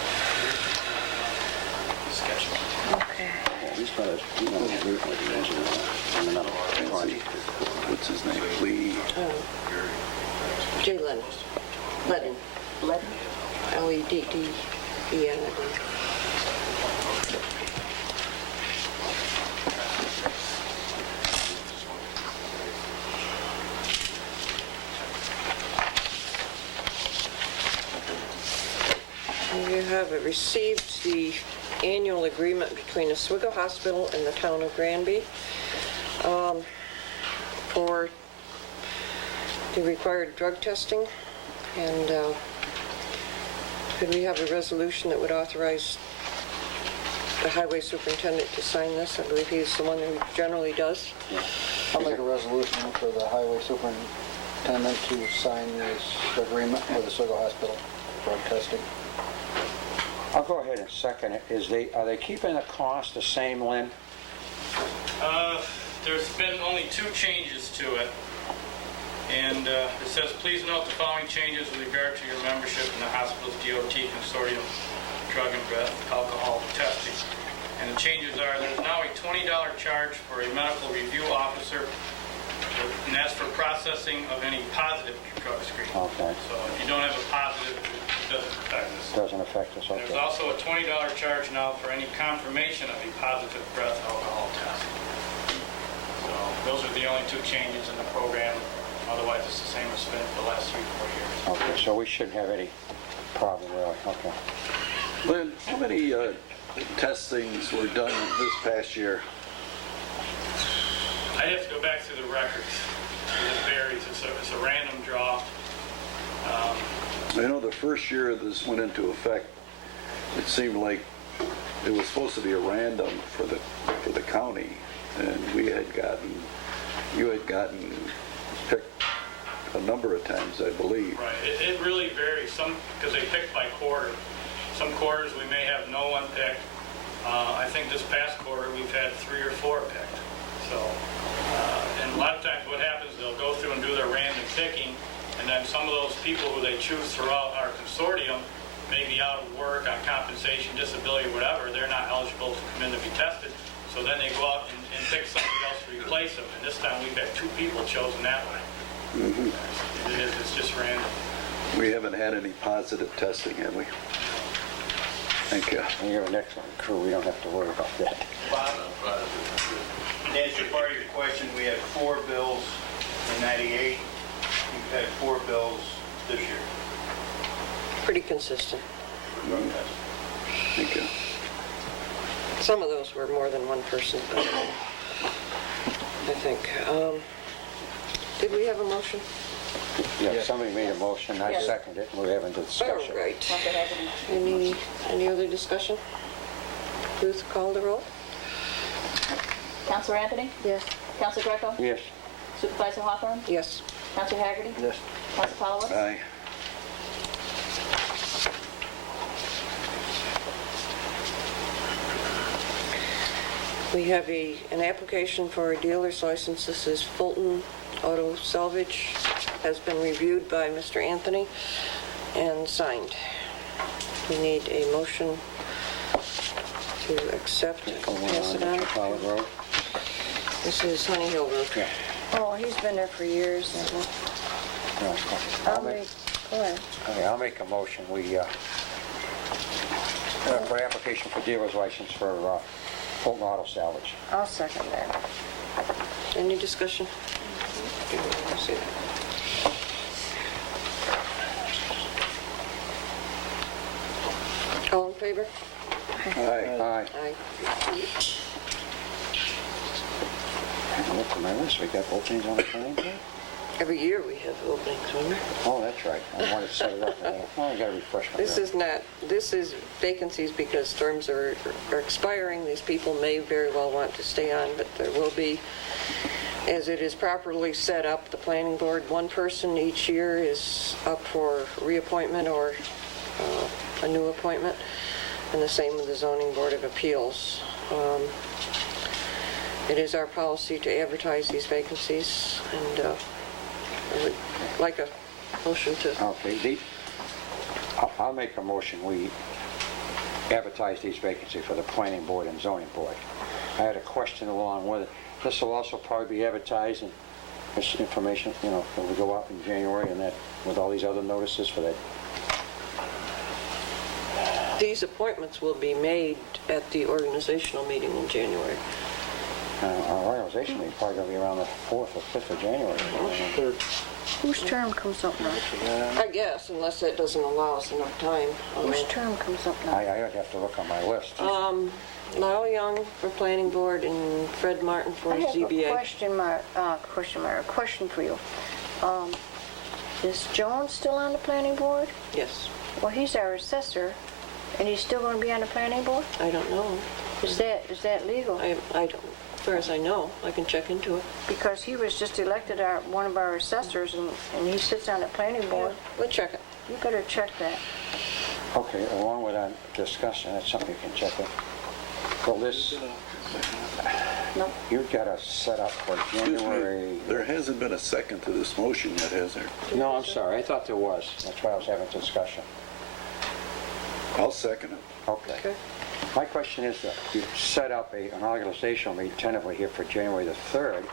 a sketch. He's going to meet with the engineer on another party. What's his name? Lee? Jay Lennon. Lennon. Leaden? L-E-D-D-E-N, I believe. You have received the annual agreement between Oswego Hospital and the town of Granby for the required drug testing. And could we have a resolution that would authorize the highway superintendent to sign this? I believe he's the one who generally does. I'll make a resolution for the highway superintendent to sign this agreement with the Oswego Hospital drug testing. I'll go ahead and second it. Are they keeping the cost the same, Lynn? There's been only 2 changes to it. And it says, please note the following changes with regard to your membership in the hospital's DOT consortium drug and alcohol testing. changes are there's now a $20 charge for a medical review officer, and that's for processing of any positive drug screen. Okay. So if you don't have a positive, it doesn't affect us. Doesn't affect us, There's okay. also a $20 charge now for any confirmation of a positive breath alcohol test. So those are the only two changes in the program. Otherwise, it's the same as it's been for the last 3 or 4 years. Okay, so we shouldn't have any problem, really, okay. Lynn, how many testings were done this past year? I'd have to go back through the records. It varies. It's a random draw. I know the first year this went into effect, it seemed like it was supposed to be a random for the county, and you had gotten picked a number of times, I believe. Right. It really varies. Because they pick by quarter. Some quarters we may have no one picked. I think this past quarter we've had 3 or 4 picked. So, and a lot of times what happens, they'll go through and do their random picking, and then some of those people who they choose throughout our consortium may be out of work on compensation, disability, whatever. They're not eligible to come in to be tested. So then they go out and pick somebody else to replace them. And this time we've had 2 people chosen that way. It's just random. We haven't had any positive testing, have we? Thank you. And you're an excellent crew, we don't have to worry about that. Bob, to answer part of your question, we had 4 bills in '98. We've had 4 bills this year. Pretty consistent. Thank you. Some of those were more than one person, I think. Did we have a motion? Yeah, somebody made a motion, I seconded it, we're having a discussion. Oh, right. Counselor Hagerty? Any other discussion? Ruth, call the roll. Counselor Anthony? Yes. Counselor Greco? Yes. Supervisor Hawthorne? Yes. Counselor Hagerty? Yes. Counselor Palawitz? Aye. We have an application for a dealer's license. This is Fulton Auto Salvage. Has been reviewed by Mr. Anthony and signed. We need a motion to accept and pass it on. Metropolitan Road. This is Honey Hill Road. Yeah. Oh, he's been there for years. No, I'll make, go ahead. Okay, I'll make a motion, we, for application for dealer's license for Fulton Auto Salvage. I'll second that. Any discussion? See that. All in favor? Aye. Aye. Aye. I haven't looked at my list, we got openings on the planning board? Every year we have openings, remember? Oh, that's right, I wanted to set it up, oh, I gotta refresh my This is vacancies because terms are expiring. These people may very well want to stay on, but there will be, as it is properly set up, the planning board, one person each year is up for reappointment or a new appointment, and the same with the zoning board of appeals. It is our policy to advertise these vacancies, and I would like a motion to... Okay, I'll make a motion, we advertise these vacancies for the planning board and zoning board. I had a question along with it. This will also probably be advertised, and this information, when we go out in January and that, with all these other notices for that. These appointments will be made at the organizational meeting in January. Our organization meeting probably going to be around the 4th or 5th of January. Whose term comes up now? I guess, unless that doesn't allow us enough time. Whose term comes up now? I'd have to look on my list. Lyle Young for planning board and Fred Martin for I have ZBA. a question for you. Is Jones still on the planning board? Yes. Well, he's our assessor, and he's still going to be on the planning board? I don't know. Is that legal? I don't, as far as I know. I can check into it. Because he was just elected one of our assessors, and he sits on the planning board. We'll check it. You better check that. Okay, along with that discussion, that's something you can check it. Well, this, you've got to set up for January. There hasn't been a second to this motion yet, has there? No, I'm sorry, I thought there was. That's why I was having a discussion. I'll second it. Okay. My question is, you set up an organizational meeting tentatively here for January the 3rd,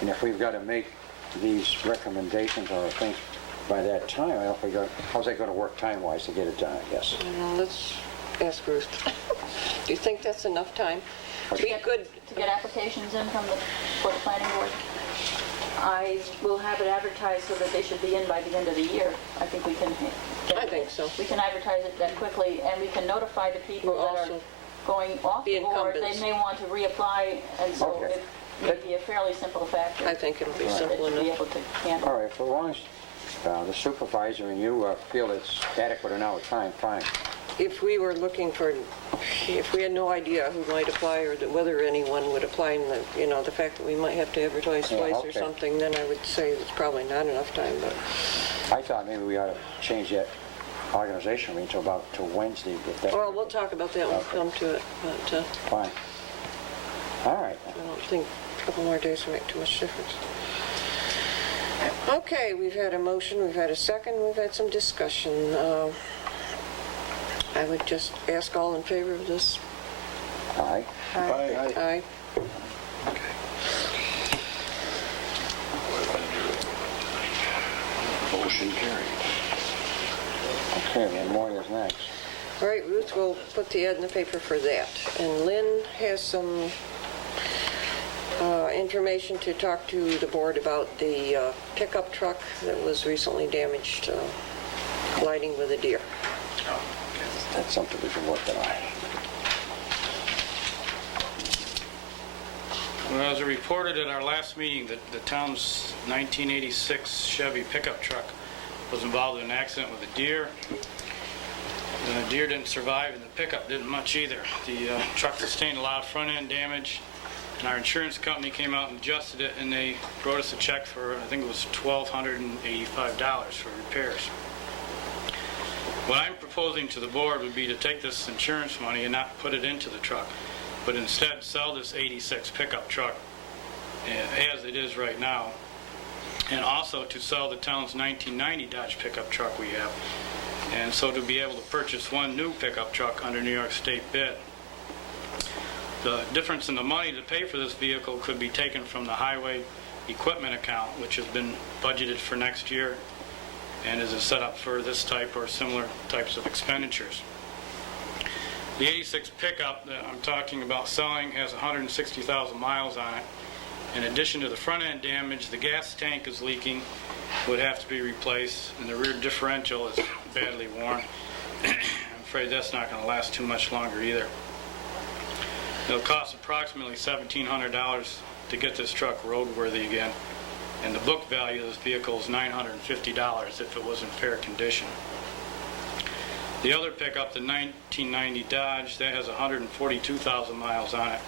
and if we've got to make these recommendations or things by that time, how's that going to work time-wise to get it done, I guess? Let's ask Ruth. Do you think that's enough time? We could, To get applications in for the planning board? I will have it advertised so that they should be in by the end of the year. I think we can. I think so. We can advertise it that quickly, and we can notify the people We'll that are also going off be the board. incumbents. They may want to reapply, and so Okay. it may be a fairly simple factor. I think it'll be that simple they should be enough. able to handle. All right, for as long as the supervisor and you feel it's adequate in our time, fine. If we were looking for, if we had no idea who might apply or whether anyone would apply, and the fact that we might have to advertise Yeah, twice or okay. something, then I would say it's probably not enough time, but I thought maybe we ought to change that organizational meeting to Wednesday. If that, well, we'll talk about that when we come to it, but fine. All right. I don't think a couple more days will make too much difference. Okay, we've had a motion, we've had a second, we've had some discussion. I would just ask all in favor of this. Aye. Aye. Aye. Motion carried. Okay, then Moyer's next. All right, Ruth will put the ad in the paper for that. And Lynn has some information to talk to the board about the pickup truck that was recently damaged colliding with a deer. That's something we can work on. Well, as reported at our last meeting, the town's 1986 Chevy pickup truck was involved in an accident with a deer. The deer didn't survive, and the pickup didn't much either. The truck sustained a lot of front-end damage, and our insurance company came out and adjusted it, and they wrote us a check for, I think it was $1,285 for repairs. What I'm proposing to the board would be to take this insurance money and not put it into the truck, but instead sell this 86 pickup truck as it is right now, and also to sell the town's 1990 Dodge pickup truck we have, and so to be able to purchase one new pickup truck under New York State bid. The difference in the money to pay for this vehicle could be taken from the highway equipment account, which has been budgeted for next year and is set up for this type or similar types of expenditures. The 86 pickup that I'm talking about selling has 160,000 miles on it. In addition to the front end damage, the gas tank is leaking, would have to be replaced, and the rear differential is badly worn. I'm afraid that's not going to last too much longer either. It'll cost approximately $1,700 to get this truck roadworthy again, and the book value of this vehicle is $950 if it was in fair condition. The other pickup, the 1990 Dodge, that has 142,000 miles on it.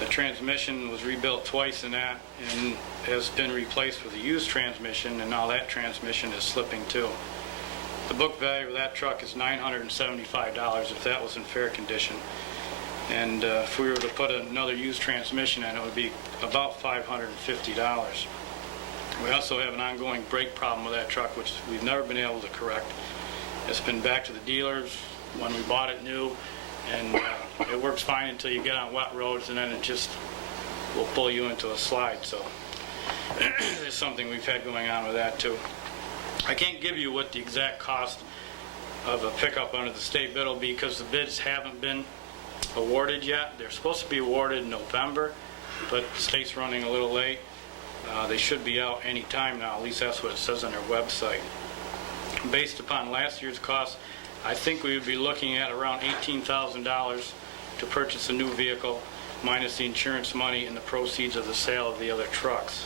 The transmission was rebuilt twice in that and has been replaced with a used transmission, and now that transmission is slipping too. The book value of that truck is $975 if that was in fair condition. And if we were to put another used transmission in, it would be about $550. We also have an ongoing brake problem with that truck, which we've never been able to correct. It's been back to the dealers when we bought it new, and it works fine until you get on wet roads, and then it just will pull you into a slide. So there's something we've had going on with that too. I can't give you what the exact cost of a pickup under the state bid will be because the bids haven't been awarded yet. They're supposed to be awarded in November, but the state's running a little late. They should be out any time now, at least that's what it says on their website. Based upon last year's cost, I think we would be looking at around $18,000 to purchase a new vehicle, minus the insurance money and the proceeds of the sale of the other trucks.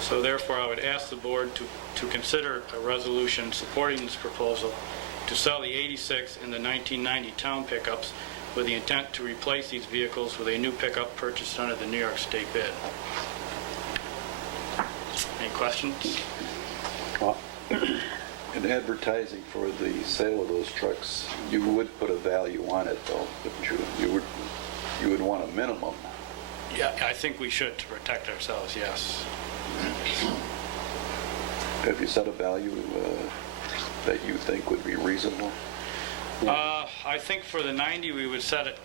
So therefore, I would ask the board to consider a resolution supporting this proposal to sell the 86 and the 1990 town pickups with the intent to replace these vehicles with a new pickup purchased under the New York State bid. Any questions? Well, In advertising for the sale of those trucks, you would put a value on it though, wouldn't you? You would want a minimum. Yeah, I think we should to protect ourselves, yes. Have you set a value that you think would be reasonable? I think for the 90, we would set it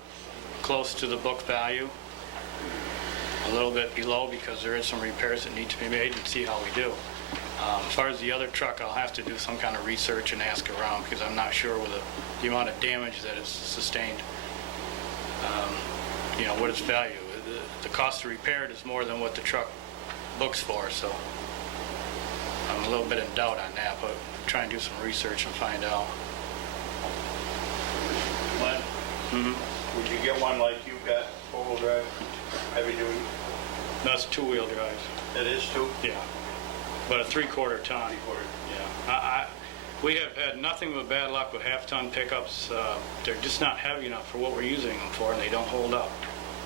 close to the book value, a little bit below, because there is some repairs that need to be made, and see how we do. As far as the other truck, I'll have to do some kind of research and ask around, because I'm not sure with the amount of damage that is sustained, what its value. The cost to repair it is more than what the truck books for, so I'm a little bit in doubt on that, but try and do some research and find out. Glenn? Mm-hmm. Would you get one like you've got, four-wheel drive, heavy duty? That's two-wheel drive. It is too? Yeah, but a three-quarter ton. Yeah. We have had nothing but bad luck with half-ton pickups. They're just not heavy enough for what we're using them for, and they don't hold up.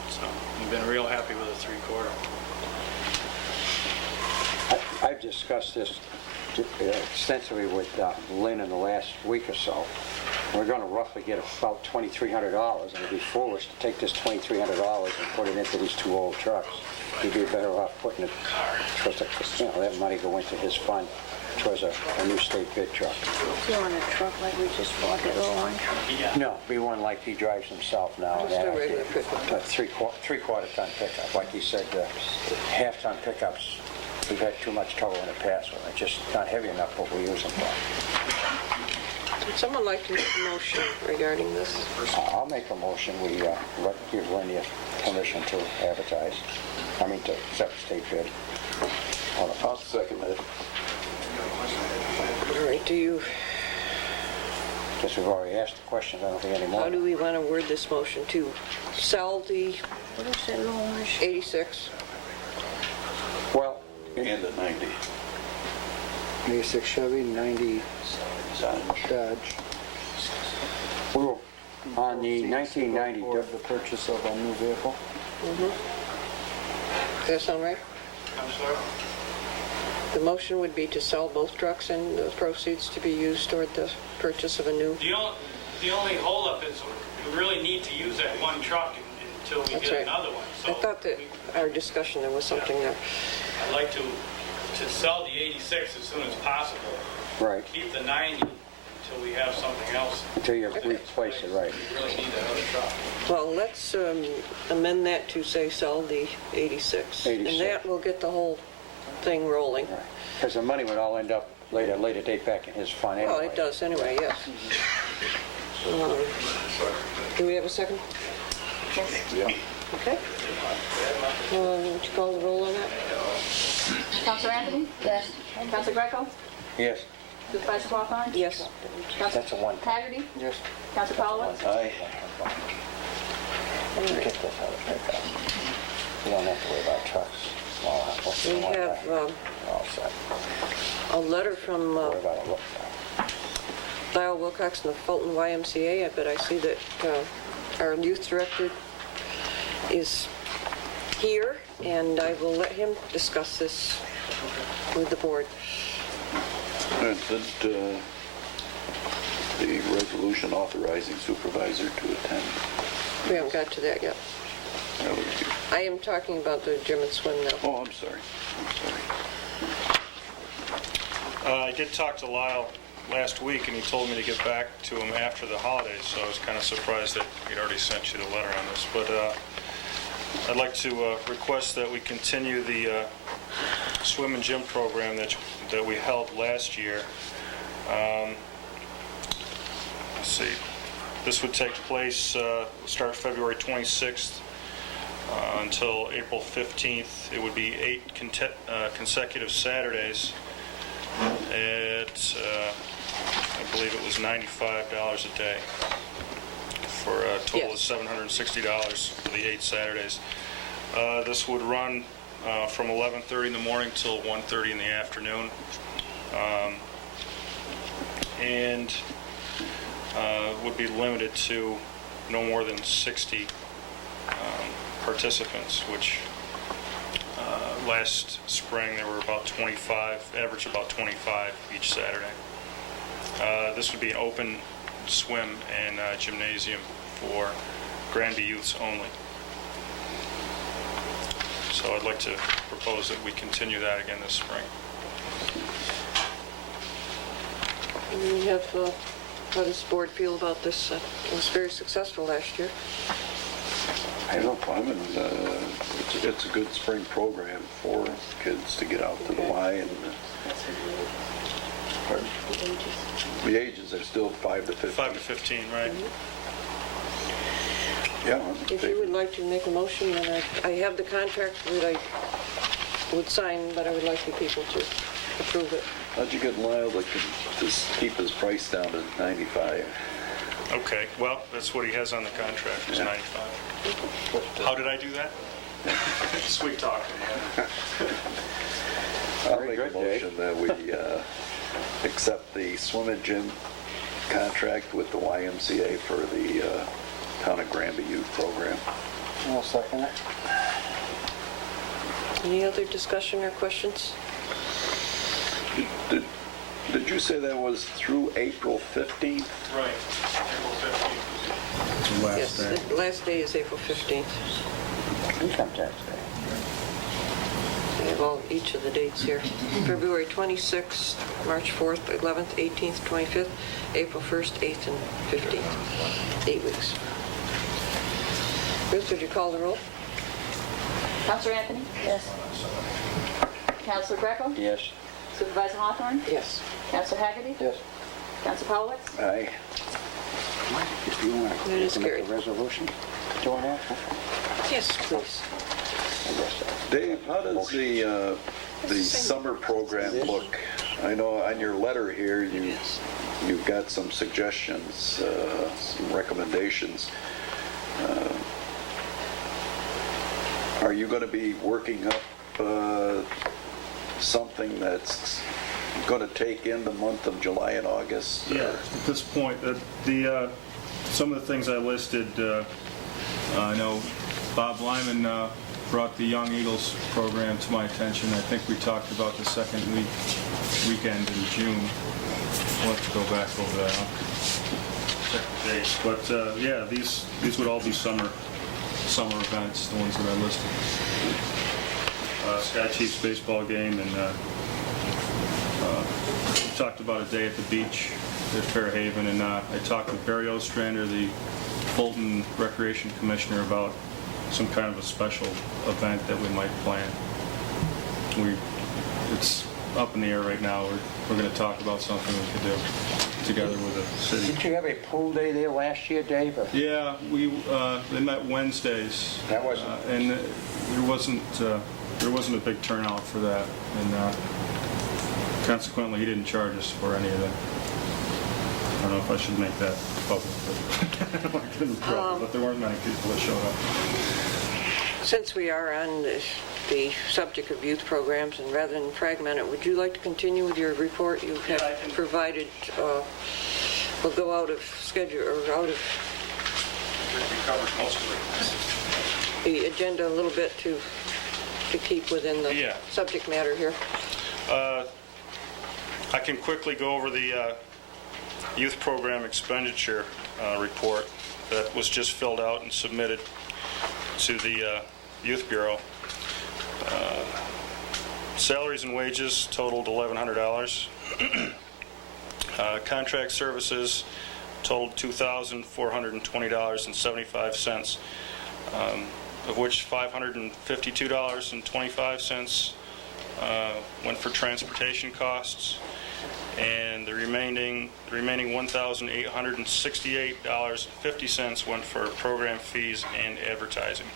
So we've been real happy with a three-quarter. I've discussed this extensively with Lynn in the last week or so. We're going to roughly get about $2,300, and it'd be foolish to take this $2,300 and put it into these two old trucks. You'd be better off putting it towards that money go into his fund towards a new state bid truck. You want a truck like we just bought, that little one? No, be one like he drives himself now. Just a regular pickup. A three-quarter ton pickup. Like he said, half-ton pickups, we've had too much trouble in the past with. They're just not heavy enough what we use them for. Would someone like to make a motion regarding this? I'll make a motion. We give Lynn the permission to advertise. To accept state bid. I'll second it. All right, Guess we've already asked the questions. I don't think any more. how do we want to word this motion? To sell the What is that little one? 86? Well, And the 90. 86 Chevy, 90 Dodge. we were on the Proceeds to go 1990. toward the purchase of a new vehicle. Does that sound right? I'm sorry? The motion would be to sell both trucks and the proceeds to be used toward the purchase of a new... The only holdup is we really need to use that one truck until we That's get right. another one. I thought that our discussion, there was something there. I'd like to sell the 86 as soon as possible. Right. Keep the 90 until we have something else. Until you replace it, right. We really need that other truck. Well, let's amend that to say sell the 86. 86. And that will get the whole thing rolling. Because the money would all end up later date back in his fund anyway. Well, it does anyway, yes. Do we have a second? Yeah. Okay. Would you call the roll on that? Counselor Anthony? Yes. Counselor Greco? Yes. Supervisor Hawthorne? Yes. That's a one. Haggerty? Yes. Counselor Palowitz? Aye. Get this out of the pickup. You don't have to worry about trucks. We have All set. a letter from Worry about it. Lyle Wilcox and the Fulton YMCA, but I see that our youth director is here, and I will let him discuss this with the board. And the resolution authorizing supervisor to attend. We haven't got to that yet. That would be- I am talking about the gym and swim now. Oh, I'm sorry. I did talk to Lyle last week, and he told me to get back to him after the holidays, so I was kind of surprised that he'd already sent you the letter on this. But I'd like to request that we continue the swim and gym program that we held last year. Let's see. This would take place, start February 26th until April 15th. It would be 8 consecutive Saturdays at, I believe it was $95 a day for a total of $760 for the 8 Saturdays. This would run from 11:30 in the morning till 1:30 in the afternoon. And would be limited to no more than 60 participants, which last spring there were about 25, average about 25 each Saturday. This would be an open swim and gymnasium for Granby youths only. So I'd like to propose that we continue that again this spring. We have How does the board feel about this? It was very successful last year. I have no problem. It's a good spring program for kids to get out to the Y and pardon? The ages are still 5 to 15. 5 to 15, right? Yeah. If you would like to make a motion, then I have the contract that I would sign, but I would like you people to approve it. How'd you get Lyle to just keep his price down to 95? Okay, well, that's what he has on the contract, is 95. How did I do that? Sweet talking, man. I'll make a motion that we accept the swim and gym contract with the YMCA for the Town of Granby Youth Program. I'll second it. Any other discussion or questions? Did you say that was through April 15th? Right, April 15th. Yes, the last day is April 15th. Income tax day. I have each of the dates here. February 26th, March 4th, 11th, 18th, 25th, April 1st, 8th, and 15th. 8 weeks. Ruth, would you call the roll? Counselor Anthony? Yes. Counselor Greco? Yes. Supervisor Hawthorne? Yes. Counselor Haggerty? Yes. Counselor Powlitz? Aye. If you want That is to make carried. a resolution doing that? Yes, please. Dave, how does the summer program look? I know on your letter here, you've got some suggestions, some recommendations. Are you going to be working up something that's going to take in the month of July and August? Yeah, at this point, some of the things I listed, I know Bob Lyman brought the Young Eagles program to my attention. I think we talked about the second weekend in June. We'll have to go back over that. I'll check the dates. But yeah, these would all be summer events, the ones that I listed. Sky Chiefs baseball game, and we talked about a day at the beach at Fairhaven, and I talked with Barry Ostrander, the Fulton Recreation Commissioner, about some kind of a special event that we might plan. It's up in the air right now. We're going to talk about something we could do together with the city. Did you have a pool day there last year, Dave? Or? Yeah, they met Wednesdays. That wasn't. And there wasn't a big turnout for that, and consequently, he didn't charge us for any of that. I don't know if I should make that public, but I don't want to get in trouble, but there weren't many people that showed up. Since we are on the subject of youth programs, and rather than fragment it, would you like to continue with your report? You have provided, will go out of schedule, or out of We covered most of the agenda a little bit to keep within the subject matter here. I can quickly go over the youth program expenditure report that was just filled out and submitted to the Youth Bureau. Salaries and wages totaled $1,100. Contract services totaled $2,420.75, of which $552.25 went for transportation costs, and the remaining $1,868.50 went for program fees and advertising.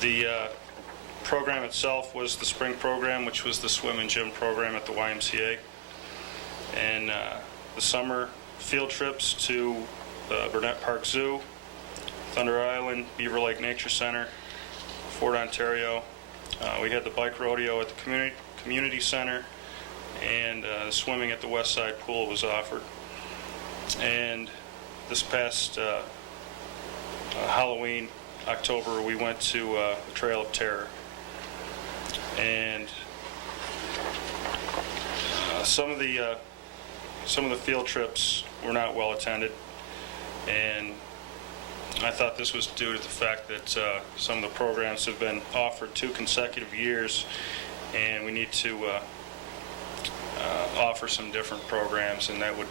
The program itself was the spring program, which was the swim and gym program at the YMCA, and the summer field trips to Burnett Park Zoo, Thunder Island, Beaver Lake Nature Center, Fort Ontario. We had the bike rodeo at the community center, and swimming at the West Side Pool was offered. And this past Halloween, October, we went to the Trail of Terror. And some of the field trips were not well attended, and I thought this was due to the fact that some of the programs have been offered 2 consecutive years, and we need to offer some different programs, and that would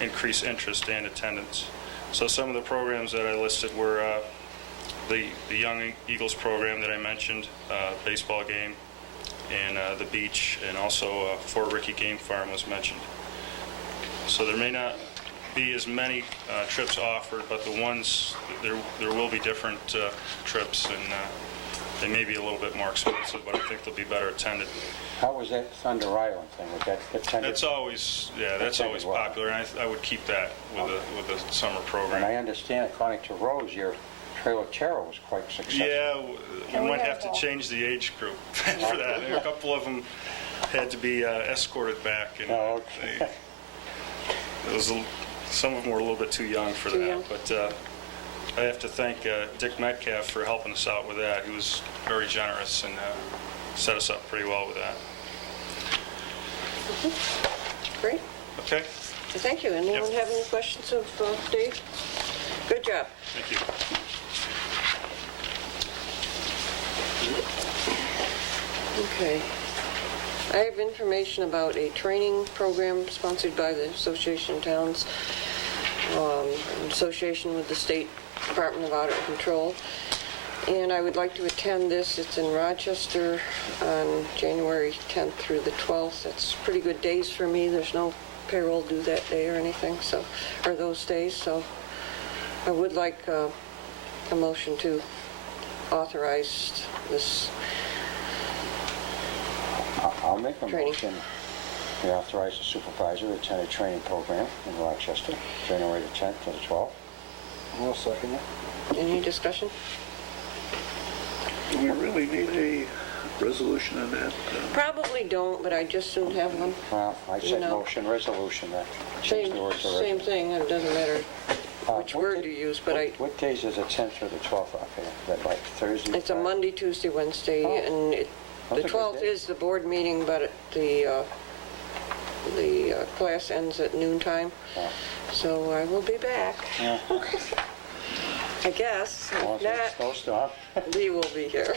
increase interest and attendance. So some of the programs that I listed were the Young Eagles program that I mentioned, baseball game, and the beach, and also Fort Ricky Game Farm was mentioned. So there may not be as many trips offered, but the ones, there will be different trips, and they may be a little bit more expensive, but I think they'll be better attended. How was that Thunder Island thing? Was that attended? That's always, yeah, that's always popular, and I would keep that with the summer program. And I understand, according to Rose, your Trail of Terror was quite successful. Yeah, we might have to change the age group for that. A couple of them had to be escorted back, and some of them were a little bit too young for that. But I have to thank Dick Metcalf for helping us out with that. He was very generous and set us up pretty well with that. Great. Okay. Thank you. Anyone have any questions of Dave? Good job. Thank you. Okay. I have information about a training program sponsored by the Association of Towns, in association with the State Department of Audit Control. And I would like to attend this. It's in Rochester on January 10th through the 12th. That's pretty good days for me. There's no payroll due that day or anything, or those days. So I would like a motion to authorize this. I'll make a motion to authorize the supervisor to attend a training program in Rochester, January the 10th to the 12th. I'll second it. Any discussion? Do we really need a resolution on that? Probably don't, but I just soon have one. Well, I said motion, resolution, that change the words to Same thing, it doesn't matter which word you use, but What days is the 10th or the 12th up here? Is that like Thursday? it's a Monday, Tuesday, Wednesday, and the 12th is the board meeting, but the class ends at noontime, so I will be back. Yeah. I guess. As long as it's supposed to, huh? Lee will be here.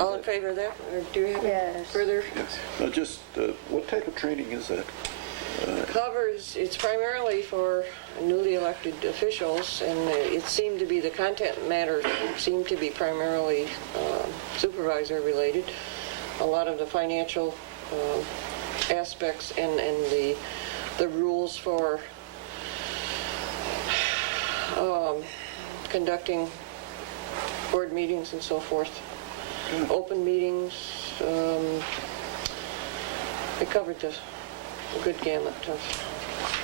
All in favor of that? Or do you have further? Yes. Just, what type of training is that? It's primarily for newly elected officials, and it seemed to be, the content matter seemed to be primarily supervisor related. A lot of the financial aspects and the rules for conducting board meetings and so forth. Open meetings, they covered the good gamut of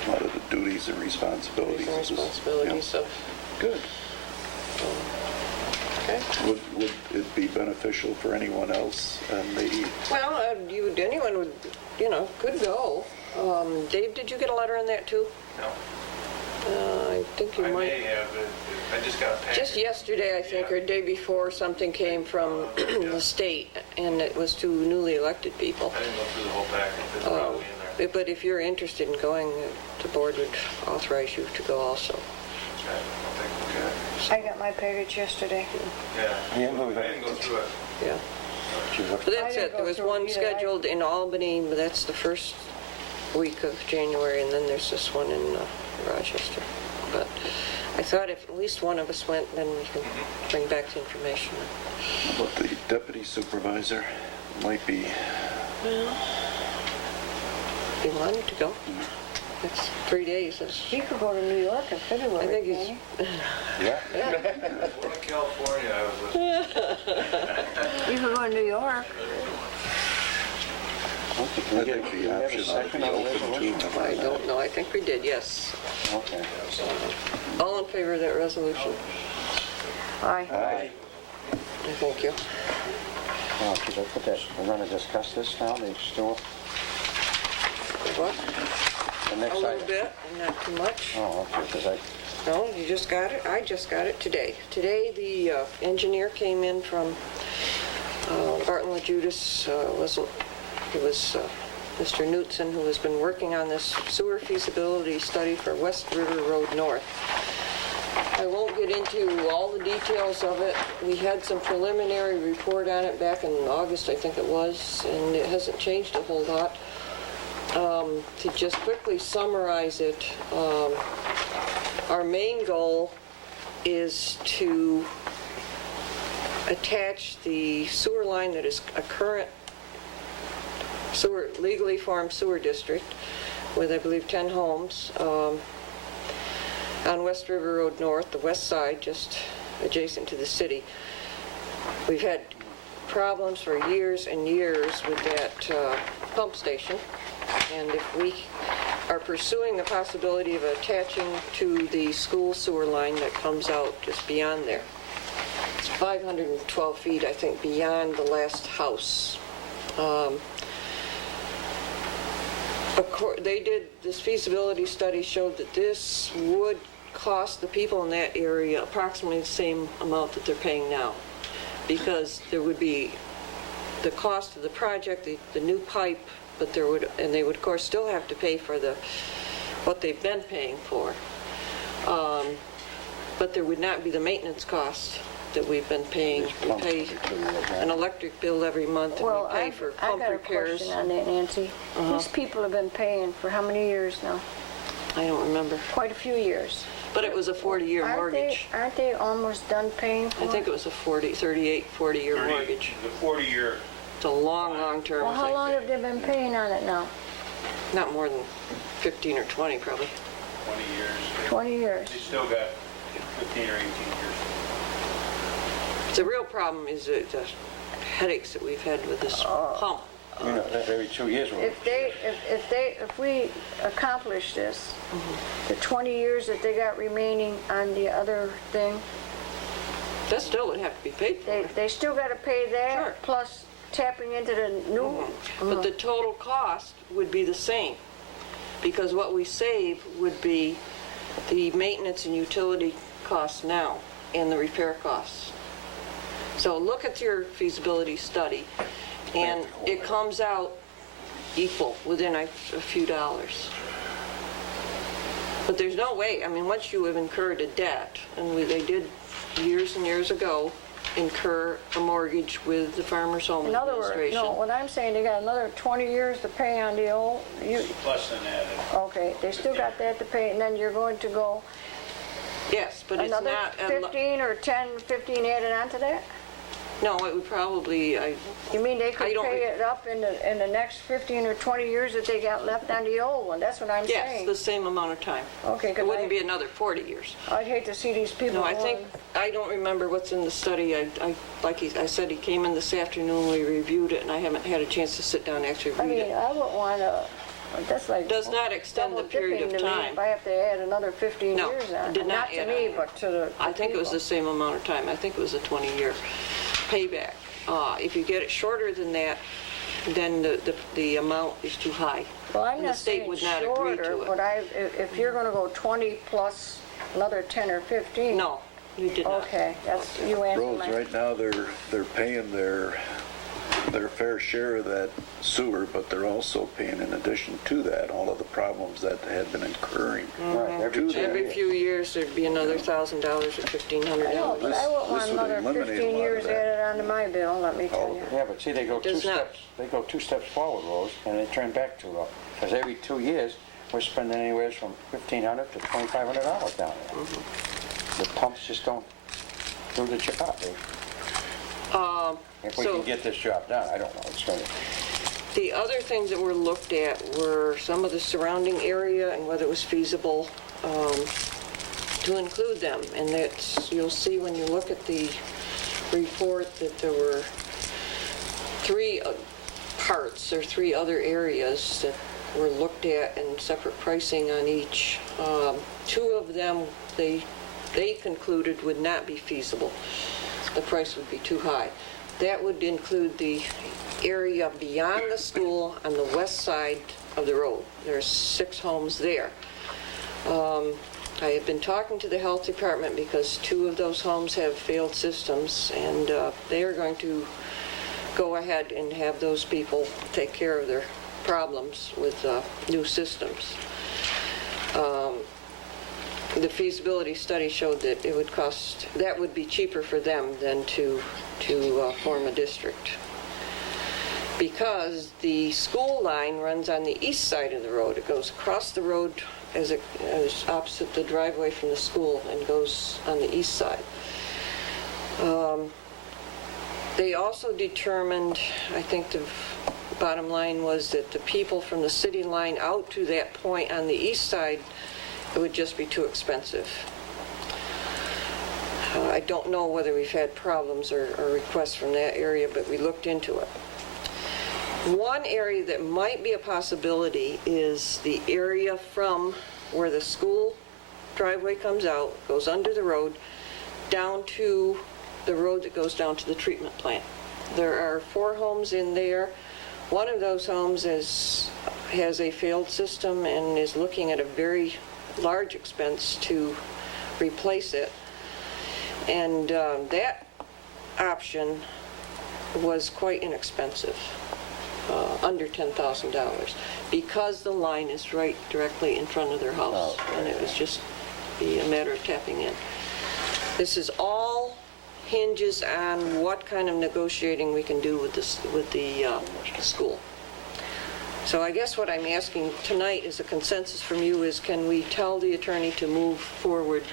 A lot of the duties and responsibilities. So. Good. Okay. Would it be beneficial for anyone else? Well, anyone would, could go. Dave, did you get a letter on that too? No. I think you might. I may have, I just got a package. Just yesterday, I think, or day before, something came from the state, and it was to newly elected people. I didn't go through the whole package, it's probably in there. But if you're interested in going, the board would authorize you to go also. Okay, I'll take a look at it. I got my package yesterday. Yeah, I didn't go through it. Yeah. But that's it. There was one scheduled in Albany, but that's the first week of January, and then there's this one in Rochester. But I thought if at least one of us went, then we can bring back the information. But the deputy supervisor might be... Well, if you wanted to go. It's 3 days. He could go to New York in February. I think he's... Yeah. We're in California, I was with. You could go to New York. I think the option ought to be open to. I don't know. I think we did, yes. Okay. All in favor of that resolution? Aye. Aye. Thank you. Should I put that, we're going to discuss this now, the still, What? the next A little item? bit, not too much. Oh, okay, because No, you just got it? I just got it today. Today, the engineer came in from Barton Judas. It was Mr. Knutson, who has been working on this sewer feasibility study for West River Road North. I won't get into all the details of it. We had some preliminary report on it back in August, I think it was, and it hasn't changed a whole lot. To just quickly summarize it, our main goal is to attach the sewer line that is a current sewer, legally formed sewer district with, I believe, 10 homes on West River Road North, the west side, just adjacent to the city. We've had problems for years and years with that pump station, and if we are pursuing the possibility of attaching to the school sewer line that comes out just beyond there. It's 512 feet, I think, beyond the last house. They did, this feasibility study showed that this would cost the people in that area approximately the same amount that they're paying now, because there would be the cost of the project, the new pipe, but there would, and they would of course still have to pay for what they've been paying for. But there would not be the maintenance costs that we've been paying. We pay an electric bill every month, and we pay for pump repairs. I got a question on that, Nancy. These people have been paying for how many years now? I don't remember. Quite a few years. But it was a 40-year mortgage. Aren't they almost done paying for it? I think it was a 40-year mortgage. The 40-year. It's a long, long term. Well, how long have they been paying on it now? Not more than 15 or 20, probably. 20 years. 20 years. They still got 15 or 18 years. The real problem is the headaches that we've had with this pump. You know, that every 2 years. If we accomplish this, the 20 years that they got remaining on the other thing, that still would have to be paid for. They still got to pay that, Sure. plus tapping into the new. But the total cost would be the same, because what we save would be the maintenance and utility costs now and the repair costs. So look at your feasibility study, and it comes out equal within a few dollars. But there's no way, I mean, once you have incurred a debt, and they did years and years ago incur a mortgage with the Farmers Home In other words, Administration. no, what I'm saying, they got another 20 years to pay on the old. Less than that. Okay, they still got that to pay, and then you're going to go Yes, but it's not. another 15 or 10, 15 added onto that? No, it would probably, You mean they could pay it up in the next 15 or 20 years that they got left on the old one? That's what I'm yes, saying. the same amount of time. Okay, 'cause It wouldn't be another 40 years. I'd hate to see these people No, I going- don't remember what's in the study. Like I said, he came in this afternoon, we reviewed it, and I haven't had a chance to sit down and actually I read mean, it. I wouldn't want to, that's like... Does not extend the period of double dipping to me time. if I have to add another 15 No, years on. did not Not to add me, on. but to the I think it was people. the same amount of time. I think it was a 20-year payback. If you get it shorter than that, then the amount is too high. Well, I'm And the not state saying would not agree shorter, to it. but if you're going to go 20 plus another 10 or 15... No, you did not. Okay, that's, you answered Rose, my... right now, they're paying their fair share of that sewer, but they're also paying, in addition to that, all of the problems that had been incurring. Every few years, there'd be another $1,000 or $1,500. I know, but I wouldn't want This would another eliminate a 15 lot of years that. added onto my bill, let me tell you. Yeah, but see, they go Does not. They go 2 steps forward, Rose, and they turn back 2 up. Because every 2 years, we're spending anywhere from $1,500 to $2,500 down there. The pumps just don't do the job. If we so- can get this job done, I don't know. It's going to... The other things that were looked at were some of the surrounding area and whether it was feasible to include them. And that's, you'll see when you look at the report that there were 3 parts or 3 other areas that were looked at and separate pricing on each. 2 of them they concluded would not be feasible. The price would be too high. That would include the area beyond the school on the west side of the road. There's 6 homes there. I have been talking to the health department because 2 of those homes have failed systems, and they are going to go ahead and have those people take care of their problems with new systems. the feasibility study showed that it would cost, that would be cheaper for them than to form a district. Because the school line runs on the east side of the road. It goes across the road as opposite the driveway from the school and goes on the east side. They also determined, I think the bottom line was that the people from the city line out to that point on the east side, it would just be too expensive. I don't know whether we've had problems or requests from that area, but we looked into it. One area that might be a possibility is the area from where the school driveway comes out, goes under the road, down to the road that goes down to the treatment plant. There are 4 homes in there. One of those homes has a failed system and is looking at a very large expense to replace it. And that option was quite inexpensive, under $10,000, because the line is right directly in front of their house, and it was just be a matter of tapping in. This is all hinges on what kind of negotiating we can do with the school. So I guess what I'm asking tonight is a consensus from you is, can we tell the attorney to move forward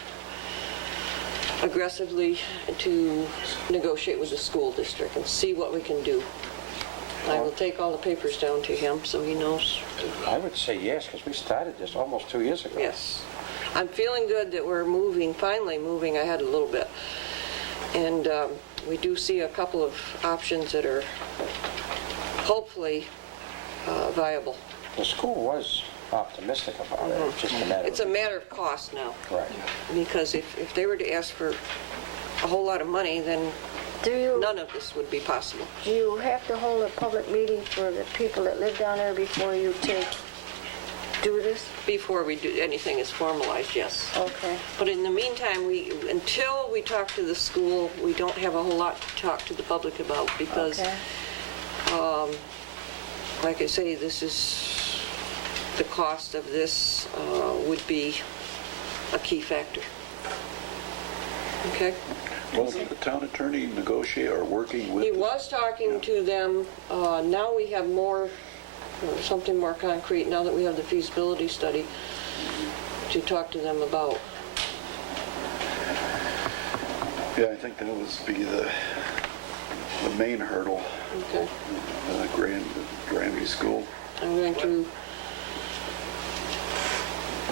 aggressively to negotiate with the school district and see what we can do? I will take all the papers down to him so he knows. I would say yes, because we started this almost 2 years ago. Yes. I'm feeling good that we're moving, finally moving ahead a little bit. And we do see a couple of options that are hopefully viable. The school was optimistic about it. It's just a matter It's a matter of cost now. Right. Because if they were to ask for a whole lot of money, then none of this would be possible. Do you have to hold a public meeting for the people that live down there before you do this? Before we do anything is formalized, yes. Okay. But in the meantime, until we talk to the school, we don't have a whole lot to talk to the public about, because, like I say, this is, the cost of this would be a key factor. Okay? Wasn't the town attorney negotiating or working with? He was talking to them. Now we have more, something more concrete, now that we have the feasibility study to talk to them about. Yeah, I think that would be the main hurdle. Okay. Granby School. I'm going to...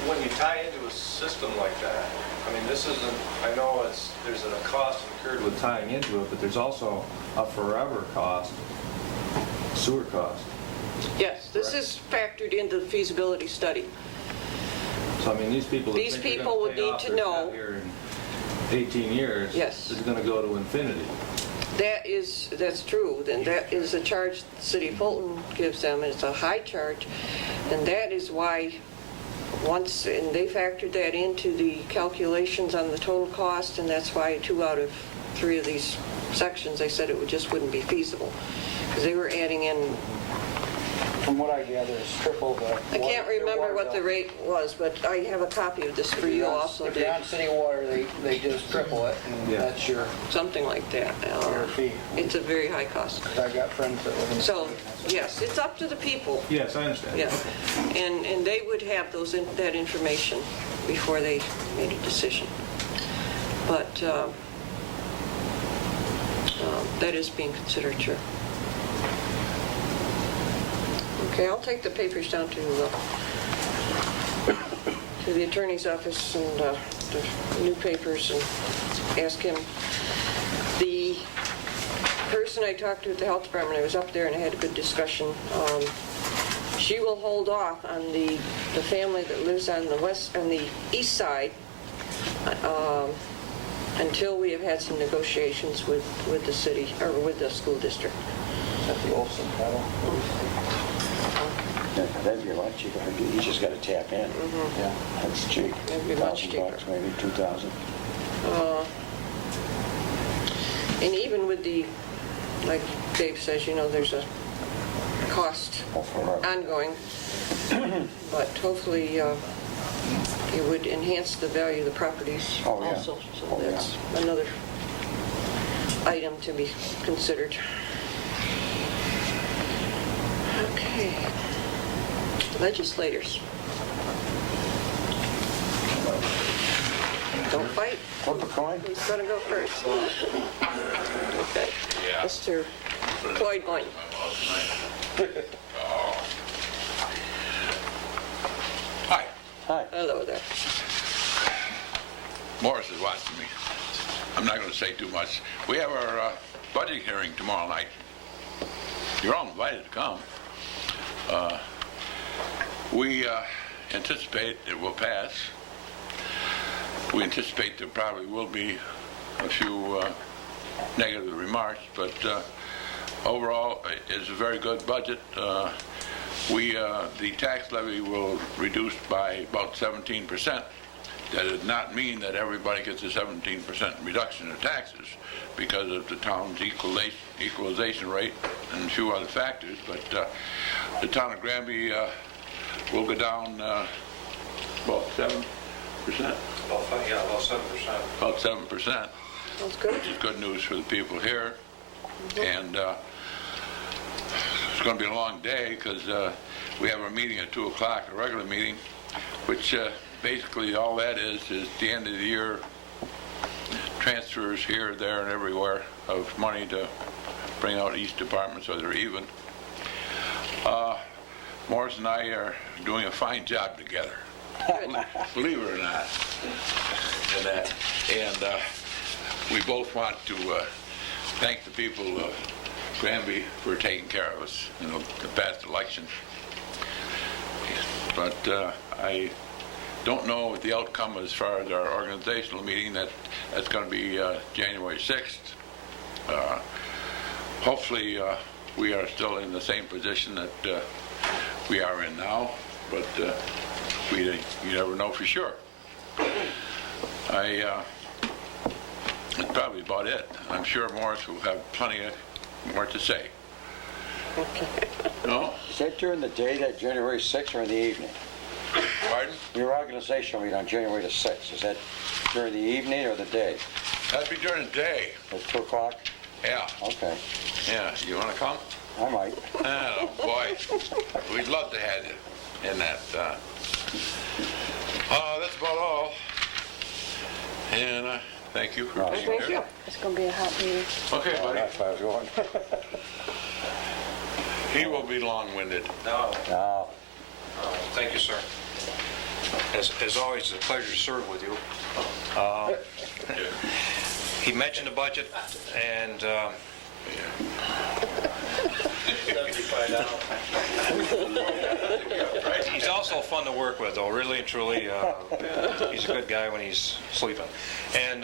When you tie into a system like that, I mean, this isn't, I know there's a cost incurred with tying into it, but there's also a forever cost, sewer cost. Yes, this is factored into the feasibility study. So, I mean, these people These that think they're people gonna would pay need off to their know. debt here in 18 years, Yes. is going to go to infinity. That's true. Then that is a charge the city of Fulton gives them. It's a high charge, and that is why and they factored that into the calculations on the total cost, and that's why 2 out of 3 of these sections, they said it just wouldn't be feasible, because they were adding in. From what I gather, it's triple the... I can't remember what the rate was, but I have a copy of this for you also. If you're on city water, they just triple it, and that's your... Something like that. Your fee. It's a very high cost. I got friends that live in... So, yes, it's up to the people. Yes, I understand. Yes, and they would have that information before they made a decision. But that is being considered, sure. Okay, I'll take the papers down to the attorney's office and the new papers and ask him. The person I talked to at the health department, I was up there and I had a good discussion. She will hold off on the family that lives on the east side until we have had some negotiations with the city, or with the school district. Is that the Olson cattle? Yeah, that'd be a lot cheaper. You just got to tap in. Yeah, that's cheap. That'd be much cheaper. $1,000, maybe $2,000. And even with the, like Dave says, there's a cost ongoing, but hopefully it would enhance the value of the properties Oh, yeah. also. So Oh, yeah. that's another item to be considered. Okay. Legislators. Don't fight. Flip a coin. Who's going to go first? Okay. Mr. Cloyd Boyne. Hi. Hi. Hello there. Morris is watching me. I'm not going to say too much. We have our budget hearing tomorrow night. You're all invited to come. We anticipate it will pass. We anticipate there probably will be a few negative remarks, but overall, it's a very good budget. The tax levy will reduce by about 17%. That does not mean that everybody gets a 17% reduction in taxes because of the town's equalization rate and a few other factors, but the town of Granby will go down about 7%. About 7%. About 7%. That's good. Which is good news for the people here. And it's going to be a long day because we have our meeting at 2 o'clock, a regular meeting, which basically all that is the end of the year transfers here, there, and everywhere of money to bring out each department so they're even. Morris and I are doing a fine job together. Believe it or not. And we both want to thank the people of Granby for taking care of us in the past election. But I don't know what the outcome as far as our organizational meeting that's going to be January 6th. Hopefully we are still in the same position that we are in now, but you never know for sure. That's probably about it. I'm sure Morris will have plenty more to say. No? Is that during the day, that January 6th, or in the evening? Pardon? Your organizational meeting on January the 6th, is that during the evening or the day? That'd be during the day. At 2 o'clock? Yeah. Okay. Yeah. You want to come? I might. Oh, boy. We'd love to have you in that. That's about all. And thank you for being Thank here. you. It's going to be a hot meeting. Okay, buddy. That's where I was going. He will be long-winded. No. No. Thank you, sir. As always, it's a pleasure to serve with you. He mentioned the budget, and he's also fun to work with, though, really and truly. He's a good guy when he's sleeping. And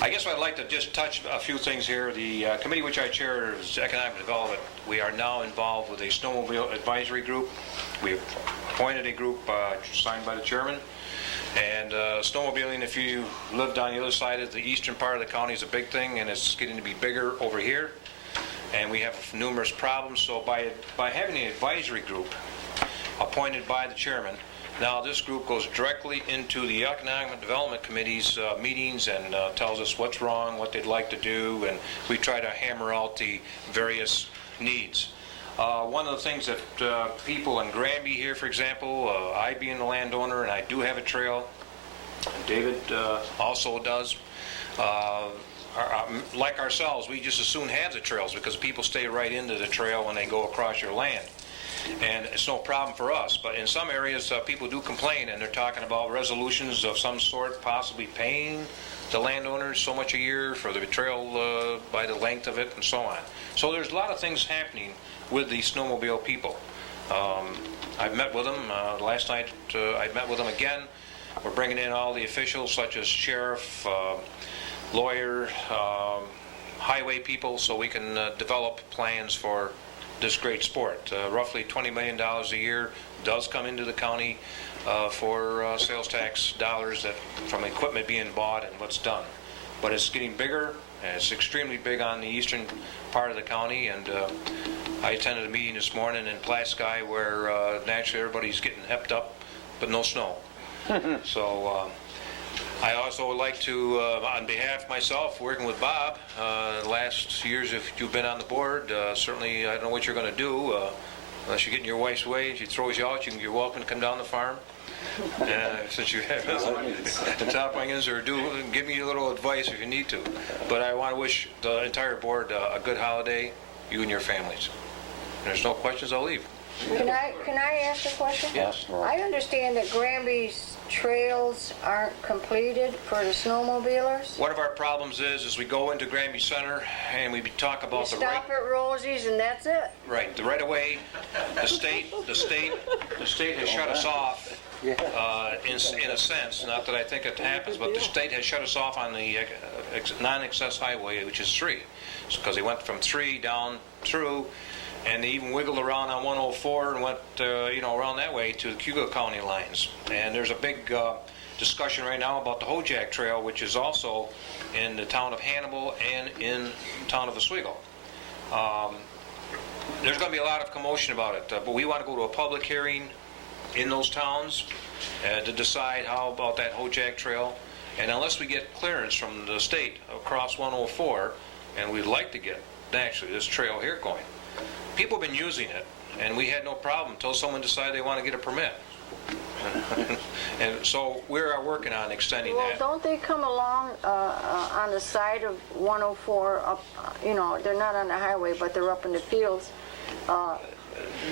I guess I'd like to just touch a few things here. The committee which I chair is Economic Development. We are now involved with a snowmobile advisory group. We've appointed a group signed by the chairman. And snowmobiling, if you live on the other side of the eastern part of the county, is a big thing, and it's getting to be bigger over here. And we have numerous problems. So by having an advisory group appointed by the chairman, now this group goes directly into the Economic Development Committee's meetings and tells us what's wrong, what they'd like to do, and we try to hammer out the various needs. One of the things that people in Granby here, for example, I being the landowner, and I do have a trail, and David also does, like ourselves, we just as soon have the trails because people stay right into the trail when they go across your land. And it's no problem for us, but in some areas people do complain, and they're talking about resolutions of some sort, possibly paying the landowners so much a year for the trail by the length of it and so on. So there's a lot of things happening with the snowmobile people. I've met with them last night. I met with them again. We're bringing in all the officials such as sheriff, lawyer, highway people, so we can develop plans for this great sport. Roughly $20 million a year does come into the county for sales tax dollars that from equipment being bought and what's done. But it's getting bigger, and it's extremely big on the eastern part of the county. And I attended a meeting this morning in Pulaski where naturally everybody's getting hepped up but no snow. So I also would like to, on behalf of myself, working with Bob, last years if you've been on the board, certainly I don't know what you're going to do, unless you get in your wife's way and she throws you out, you're welcome to come down the farm. Since you have the top onions, or give me a little advice if you need to. But I want to wish the entire board a good holiday, you and your families. If there's no questions, I'll leave. Can I ask a question? Yes. I understand that Granby's trails aren't completed for the snowmobilers. One of our problems is we go into Granby Center and we talk You about the right. stop at Rosie's and that's it. Right, the right of way. The state has shut us off. In a sense, not that I think it happens, but the state has shut us off on the non-access highway, which is 3, because they went from 3 down through, and they even wiggled around on 104 and went, around that way to the Cuba County lines. And there's a big discussion right now about the Hojack Trail, which is also in the town of Hannibal and in the town of Oswego. There's going to be a lot of commotion about it, but we want to go to a public hearing in those towns to decide how about that Hojack Trail. And unless we get clearance from the state across 104, and we'd like to get actually this trail here going, people have been using it, and we had no problem until someone decided they want to get a permit. And so we are working on extending that. Well, don't they come along on the side of 104 up, they're not on the highway, but they're up in the fields.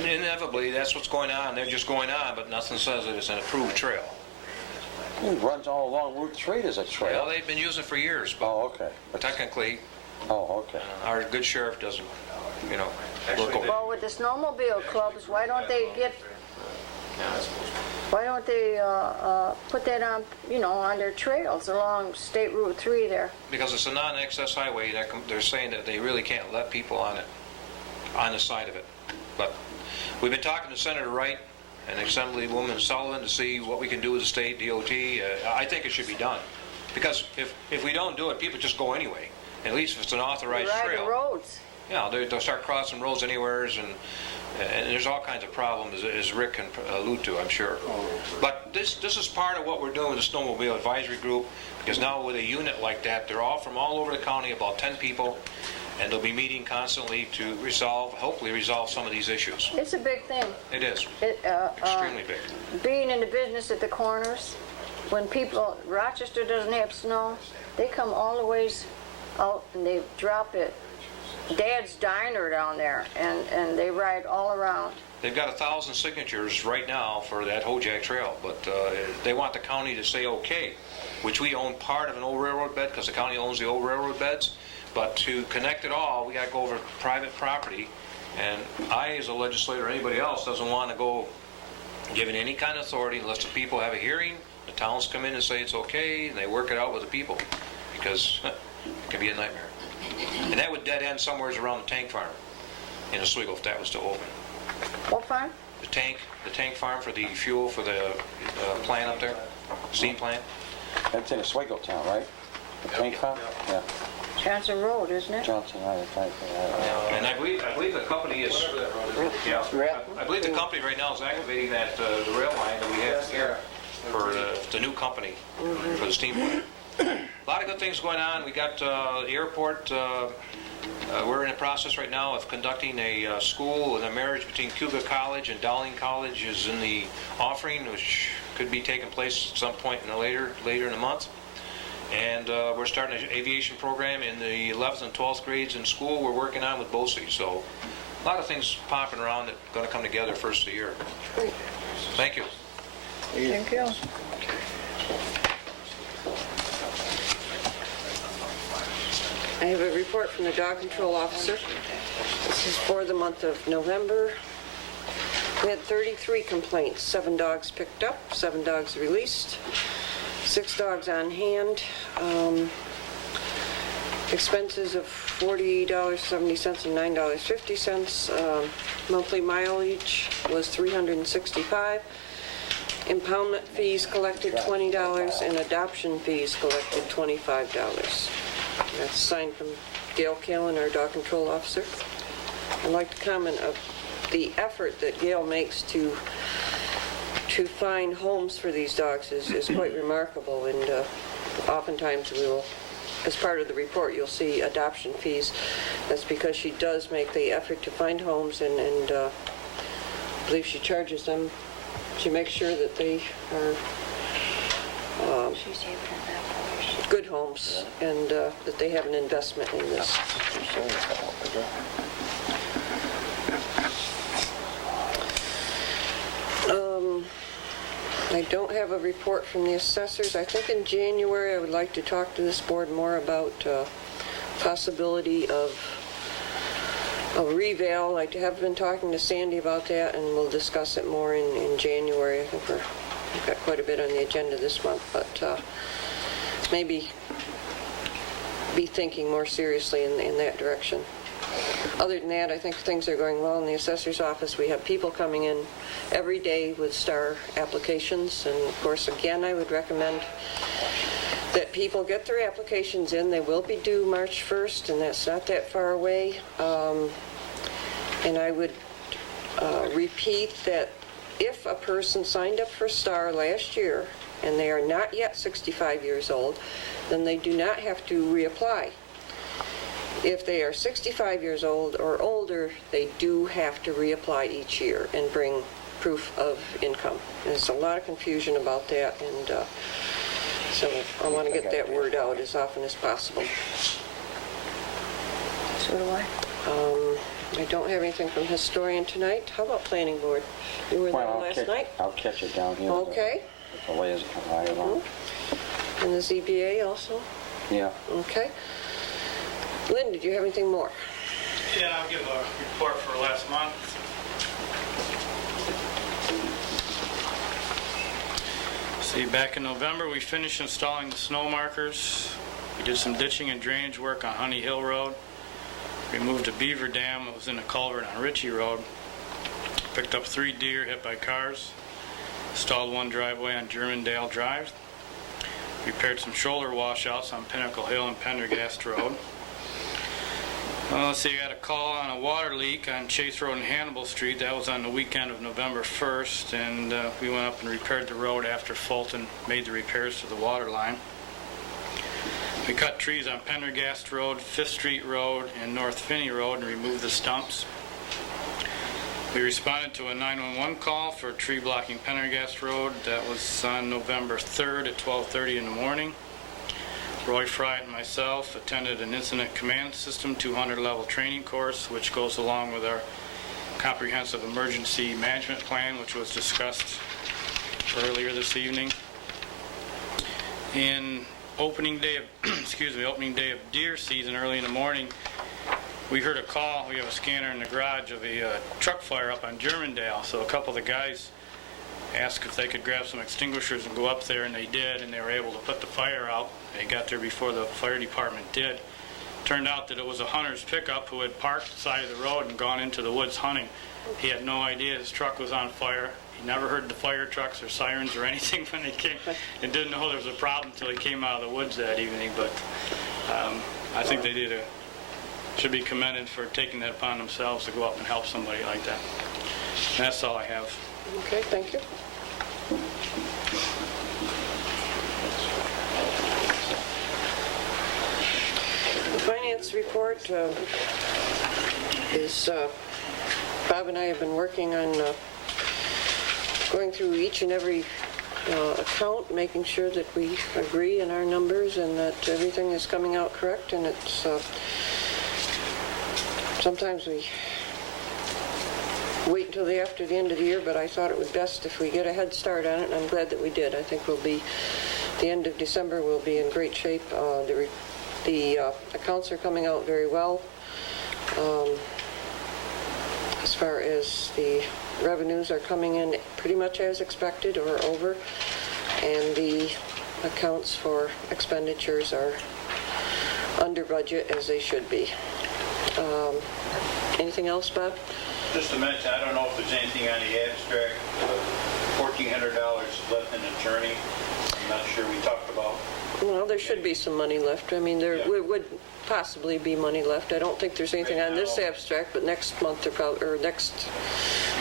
Inevitably, that's what's going on. They're just going on, but nothing says that it's an approved trail. It runs all along Route 3 as a trail. Well, they've been using it for years, but okay. Technically, okay. Our good sheriff doesn't, work over. Well, with the snowmobile clubs, why don't they put that on their trails along State Route 3 there? Because it's a non-access highway, they're saying that they really can't let people on it, on the side of it. But we've been talking to Senator Wright and Assemblywoman Sullivan to see what we can do with the state DOT. I think it should be done. Because if we don't do it, people just go anyway. At least if it's an authorized trail. Ride the roads. Yeah, they'll start crossing roads anywheres, and there's all kinds of problems, as Rick can allude to, I'm sure. But this is part of what we're doing with the Snowmobile Advisory Group, because now with a unit like that, they're all from all over the county, about 10 people, and they'll be meeting constantly to hopefully resolve some of these issues. It's a big thing. It is. Extremely big. Being in the business at the corners, when Rochester doesn't have snow, they come all the ways out and they drop it. Dad's Diner down there, and they ride all around. They've got 1,000 signatures right now for that Hojack Trail, but they want the county to say okay, which we own part of an old railroad bed because the county owns the old railroad beds. But to connect it all, we got to go over private property, and I, as a legislator, or anybody else, doesn't want to go giving any kind of authority unless the people have a hearing, the towns come in and say it's okay, and they work it out with the people, because it can be a nightmare. And that would dead end somewhere around the tank farm in Oswego if that was still open. What farm? The tank farm for the fuel for the plant up there, steam plant. That's in Oswego town, right? The tank farm? Yeah. Johnson Road, isn't it? Johnson, right. And I believe the company is. Yeah. I believe the company right now is activating that the rail line that we have here for the new company for the steam plant. A lot of good things going on. We got the airport. We're in the process right now of conducting a school and a marriage between Cuba College and Dowling College is in the offering, which could be taking place at some point later in the month. And we're starting an aviation program in the 11th and 12th grades in school we're working on with BOCES. So a lot of things popping around that are going to come together first of the year. Thank you. Thank you. I have a report from the dog control officer. This is for the month of November. We had 33 complaints, 7 dogs picked up, 7 dogs released, 6 dogs on hand. Expenses of $40.70 and $9.50. Monthly mileage was $365. Impoundment fees collected $20 and adoption fees collected $25. That's signed from Gail Callen, our dog control officer. I'd like to comment of the effort that Gail makes to to find homes for these dogs is quite remarkable, and oftentimes we will, as part of the report, you'll see adoption fees. That's because she does make the effort to find homes, and I believe she charges them. She makes sure that they are good homes, and that they have an investment in this. I don't have a report from the assessors. I think in January I would like to talk to this board more about possibility of a reval. I have been talking to Sandy about that, and we'll discuss it more in January. I think we've got quite a bit on the agenda this month, but maybe be thinking more seriously in that direction. Other than that, I think things are going well in the assessor's office. We have people coming in every day with STAR applications, and of course, again, I would recommend that people get their applications in. They will be due March 1st, and that's not that far away. And I would repeat that if a person signed up for STAR last year and they are not yet 65 years old, then they do not have to reapply. If they are 65 years old or older, they do have to reapply each year and bring proof of income. There's a lot of confusion about that, and so I want to get that word out as often as possible. So do I. I don't have anything from historian tonight. How about planning board? You were there last night? I'll catch it down here. Okay. The layers I don't know. And the ZBA also? Yeah. Okay. Lynn, did you have anything more? Yeah, I'll give a report for last month. See, back in November, we finished installing the snow markers. We did some ditching and drainage work on Honey Hill Road. Removed a beaver dam that was in a culvert on Ritchie Road. Picked up 3 deer hit by cars. Installed 1 driveway on Germandale Drive. Repaired some shoulder washouts on Pinnacle Hill and Pendergast Road. Let's see, I got a call on a water leak on Chase Road and Hannibal Street. That was on the weekend of November 1st, and we went up and repaired the road after Fulton made the repairs to the water line. We cut trees on Pendergast Road, 5th Street Road, and North Finney Road and removed the stumps. We responded to a 911 call for tree blocking Pendergast Road. That was on November 3rd at 12:30 in the morning. Roy Fry and myself attended an Incident Command System 200 level training course, which goes along with our comprehensive emergency management plan, which was discussed earlier this evening. In opening day of opening day of deer season, early in the morning, we heard a call. We have a scanner in the garage of a truck fire up on Germandale. So a couple of the guys asked if they could grab some extinguishers and go up there, and they did, and they were able to put the fire out. They got there before the fire department did. Turned out that it was a hunter's pickup who had parked at the side of the road and gone into the woods hunting. He had no idea his truck was on fire. He never heard the fire trucks or sirens or anything when they came, and didn't know there was a problem until he came out of the woods that evening. But I think they should be commended for taking that upon themselves to go up and help somebody like that. And that's all I have. Okay, thank you. The finance report is, Bob and I have been working on going through each and every account, making sure that we agree in our numbers and that everything is coming out correct. And it's sometimes we wait until after the end of the year, but I thought it was best if we get a head start on it, and I'm glad that we did. I think the end of December we'll be in great shape. The accounts are coming out very well. As far as the revenues are coming in pretty much as expected or over, and the accounts for expenditures are under budget as they should be. Anything else, Bob? Just to mention, I don't know if there's anything on the abstract, $1,400 left in attorney. I'm not sure we talked about. Well, there should be some money left. I mean, there would possibly be money left. I don't think there's anything on this abstract, but next month or next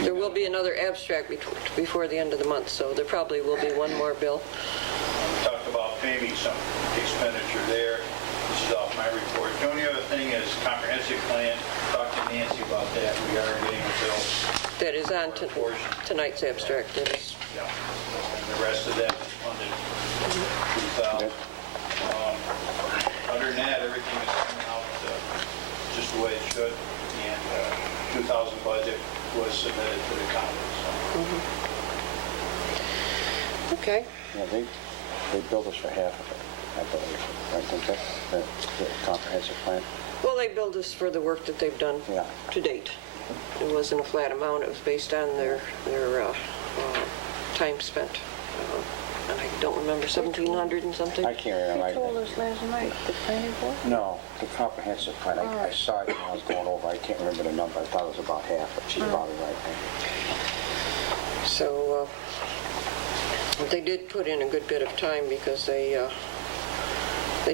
There will be another abstract before the end of the month, so there probably will be one more bill. We talked about paying some expenditure there. This is off my report. The only other thing is comprehensive plan. Talked to Nancy about that. We are getting a bill. That is on tonight's abstract. That is. Yeah. And the rest of that is funded through FAL. Other than that, everything is coming out just the way it should. And 2000 budget was submitted to the Congress. Okay. Yeah, they billed us for half of it, I believe. Right, didn't they? The comprehensive plan. Well, they billed us for the work that they've done to date. It wasn't a flat amount. It was based on their time spent. And I don't remember, 1,700 and something? I can't remember. You told us last night, the planning board? No, the comprehensive plan. I saw it when I was going over. I can't remember the number. I thought it was about half, but she's probably right. So they did put in a good bit of time because they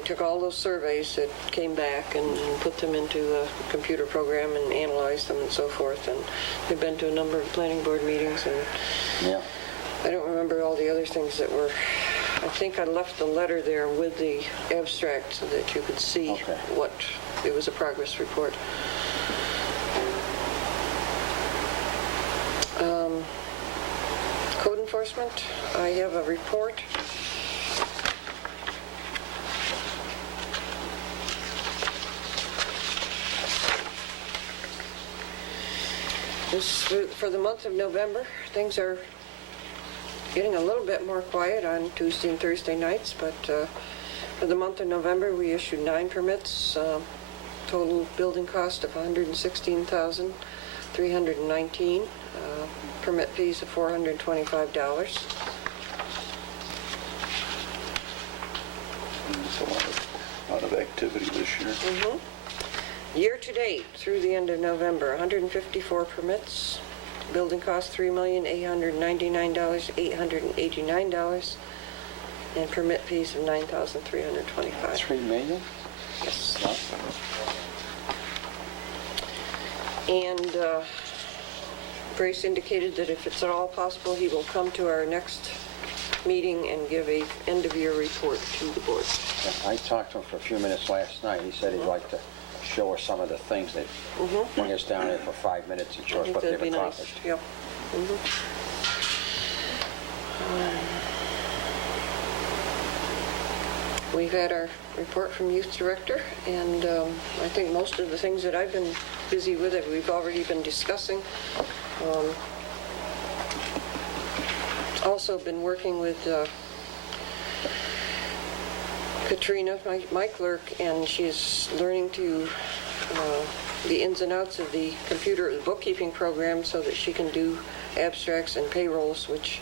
took all those surveys that came back and put them into a computer program and analyzed them and so forth. And they've been to a number of planning board meetings. And I don't remember all the other things that were. I think I left the letter there with the abstract so that you could see what it was, a progress report. Code enforcement, I have a report. This, for the month of November, things are getting a little bit more quiet on Tuesday and Thursday nights, but for the month of November, we issued 9 permits, total building cost of $116,319, permit fees of $425. It's a lot of activity this year. Year to date, through the end of November, 154 permits, building cost $3,899,889, and permit fees of $9,325. $3 million? Yes. And Grace indicated that if it's at all possible, he will come to our next meeting and give a end-of-year report to the board. I talked to him for a few minutes last night. He said he'd like to show us some of the things that bring us down there for 5 minutes and show us what they've accomplished. Nice. Yep. We've had our report from Youth Director, and I think most of the things that I've been busy with it, we've already been discussing. Also been working with Katrina, my clerk, and she's learning to the ins and outs of the computer bookkeeping program so that she can do abstracts and payrolls, which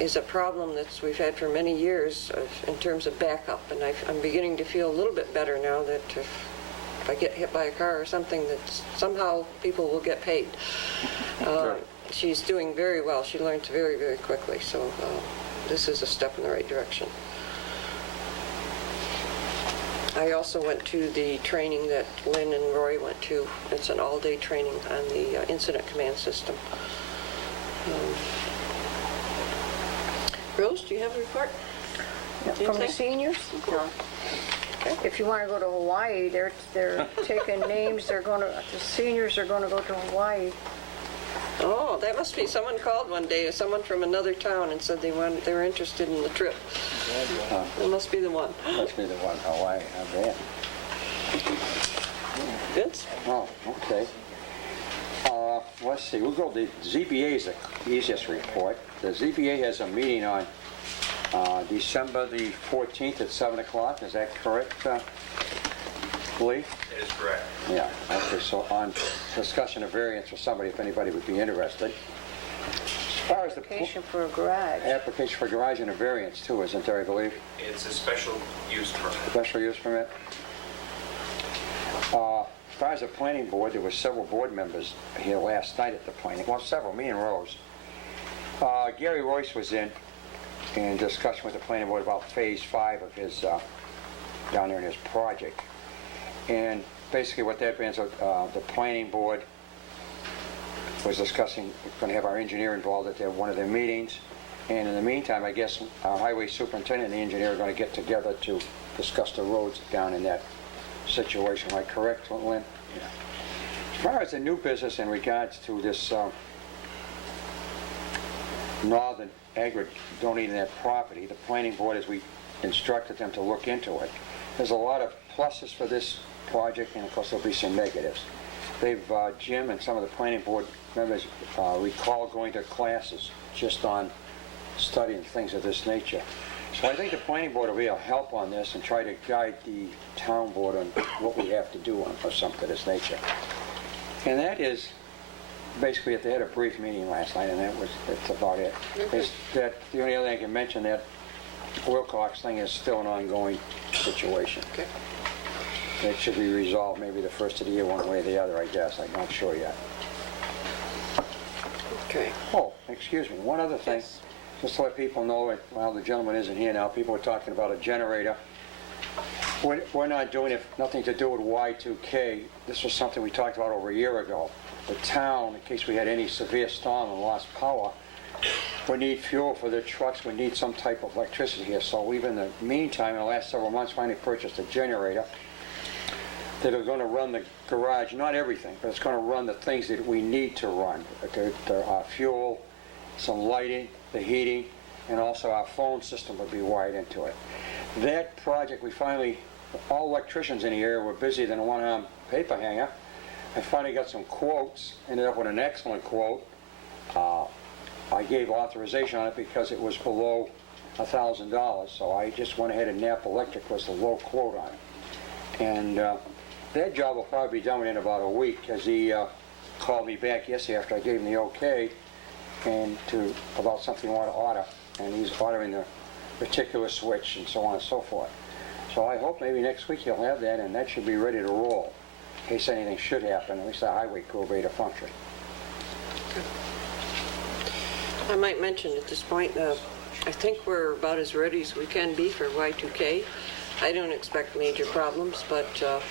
is a problem that we've had for many years in terms of backup. And I'm beginning to feel a little bit better now that if I get hit by a car or something, that somehow people will get paid. She's doing very well. She learns very, very quickly. So this is a step in the right direction. I also went to the training that Lynn and Roy went to. It's an all-day training on the incident command system. Rose, do you have a report? From the seniors? No. Okay. If you want to go to Hawaii, they're taking names. The seniors are going to go to Hawaii. Oh, that must be, someone called one day, someone from another town, and said they were interested in the trip. That must be the one. Must be the one, Hawaii, how bad. Vince? Oh, okay. Let's see, we'll go, the ZBA is the easiest report. The ZBA has a meeting on December the 14th at 7 o'clock, is that correct, Lee? It is correct. Yeah, okay, so on discussion of variance for somebody, if anybody would be interested. As far as the application for a garage. Application for a garage and a variance too, isn't there, I believe? It's a special use permit. Special use permit. As far as the planning board, there were several board members here last night at the planning, well, several, me and Rose. Gary Royce was in discussion with the planning board about phase 5 of his, down there in his project. And basically what that means, the planning board was discussing, going to have our engineer involved at one of their meetings. And in the meantime, I guess our highway superintendent and the engineer are going to get together to discuss the roads down in that situation. Am I correct, Lynn? Yeah. As far as the new business in regards to this Northern Agri donating that property, the planning board, as we instructed them to look into it, there's a lot of pluses for this project, and of course there'll be some negatives. They've, Jim and some of the planning board members recall going to classes just on studying things of this nature. So I think the planning board will be able to help on this and try to guide the town board on what we have to do on something of this nature. And that is, basically, they had a brief meeting last night, and that's about it. Is that the only other thing I can mention, that Wilcox thing is still an ongoing situation. Okay. It should be resolved maybe the first of the year, one way or the other, I guess. I'm not sure yet. Okay. Oh, excuse me, one other thing. Yes. Just to let people know, while the gentleman isn't here now, people were talking about a generator. We're not doing it, nothing to do with Y2K. This was something we talked about over a year ago. The town, in case we had any severe storm and lost power, we need fuel for the trucks, we need some type of electricity here. So we've, in the meantime, in the last several months, finally purchased a generator that are going to run the garage, not everything, but it's going to run the things that we need to run. Our fuel, some lighting, the heating, and also our phone system will be wired into it. That project, we finally, all electricians in the area were busier than a one-arm paper hanger. I finally got some quotes, ended up with an excellent quote. I gave authorization on it because it was below $1,000, so I just went ahead and Nap Electric was the low quote on it. And that job will probably be done within about a week, because he called me back yesterday after I gave him the okay, and about something he wanted to order, and he's ordering the particular switch and so on and so forth. So I hope maybe next week he'll have that, and that should be ready to roll in case anything should happen. At least the highway crew will be able to function. I might mention at this point, I think we're about as ready as we can be for Y2K. I don't expect major problems, but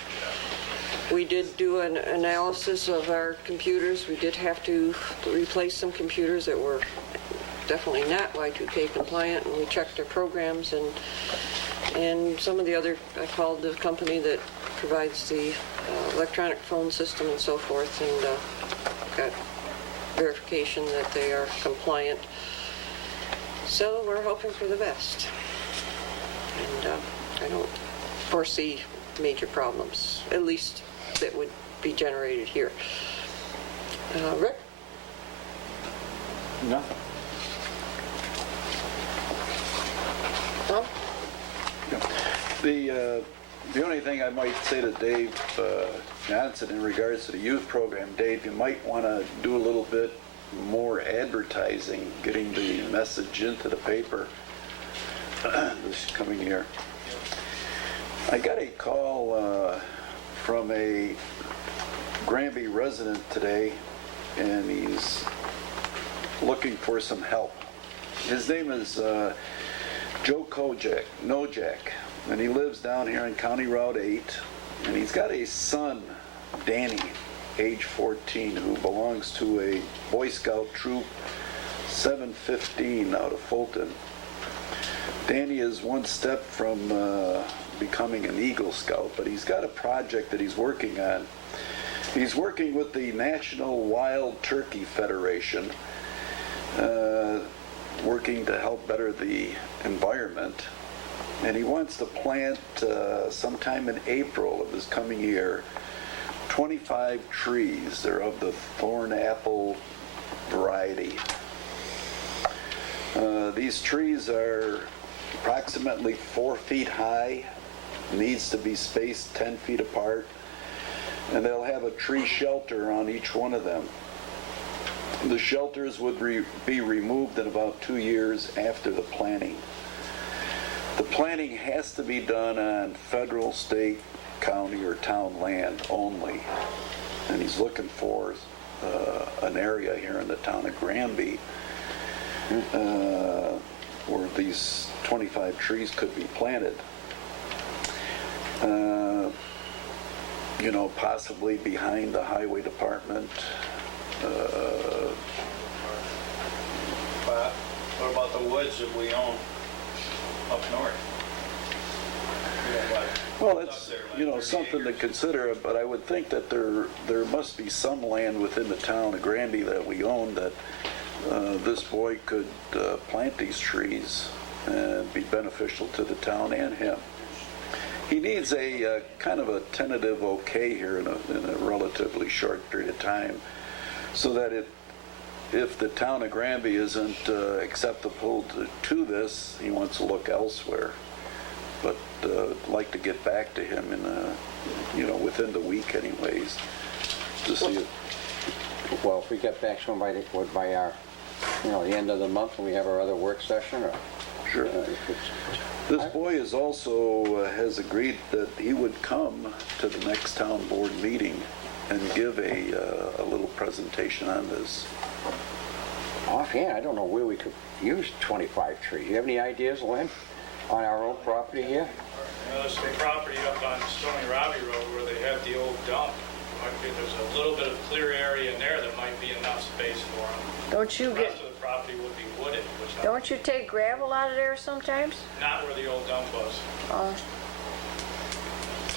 we did do an analysis of our computers. We did have to replace some computers that were definitely not Y2K compliant, and we checked their programs and some of the other. I called the company that provides the electronic phone system and so forth, and got verification that they are compliant. So we're hoping for the best, and I don't foresee major problems, at least that would be generated here. Rick? Nothing. Tom? The only thing I might say to Dave Johnson in regards to the youth program, Dave, you might want to do a little bit more advertising, getting the message into the paper this coming year. I got a call from a Granby resident today, and he's looking for some help. His name is Joe Nojak, and he lives down here on County Route 8, and he's got a son, Danny, age 14, who belongs to a Boy Scout troop 715 out of Fulton. Danny is one step from becoming an Eagle Scout, but he's got a project that he's working on. He's working with the National Wild Turkey Federation, working to help better the environment. And he wants to plant sometime in April of this coming year 25 trees. They're of the thorn apple variety. These trees are approximately 4 feet high, needs to be spaced 10 feet apart, and they'll have a tree shelter on each one of them. The shelters would be removed in about 2 years after the planting. The planting has to be done on federal, state, county, or town land only. And he's looking for an area here in the town of Granby where these 25 trees could be planted. Possibly behind the highway department What about the woods that we own up north? Well, it's, something to consider, but I would think that there must be some land within the town of Granby that we own that this boy could plant these trees and be beneficial to the town and him. He needs a kind of a tentative okay here in a relatively short period of time, so that if the town of Granby isn't acceptable to this, he wants to look elsewhere. But I'd like to get back to him in within the week anyways, to see if... Well, if we get back to him by our, the end of the month when we have our other work session, or... Sure. This boy is also has agreed that he would come to the next town board meeting and give a little presentation on this. Offhand, I don't know where we could use 25 trees. You have any ideas, Lynn, on our own property here? There's some property up on Stony Robbie Road where they have the old dump. There's a little bit of clear area in there that might be enough space for them. Don't you The get, rest of the property would be wooded, which don't you take gravel out of there sometimes? not where the old dump was.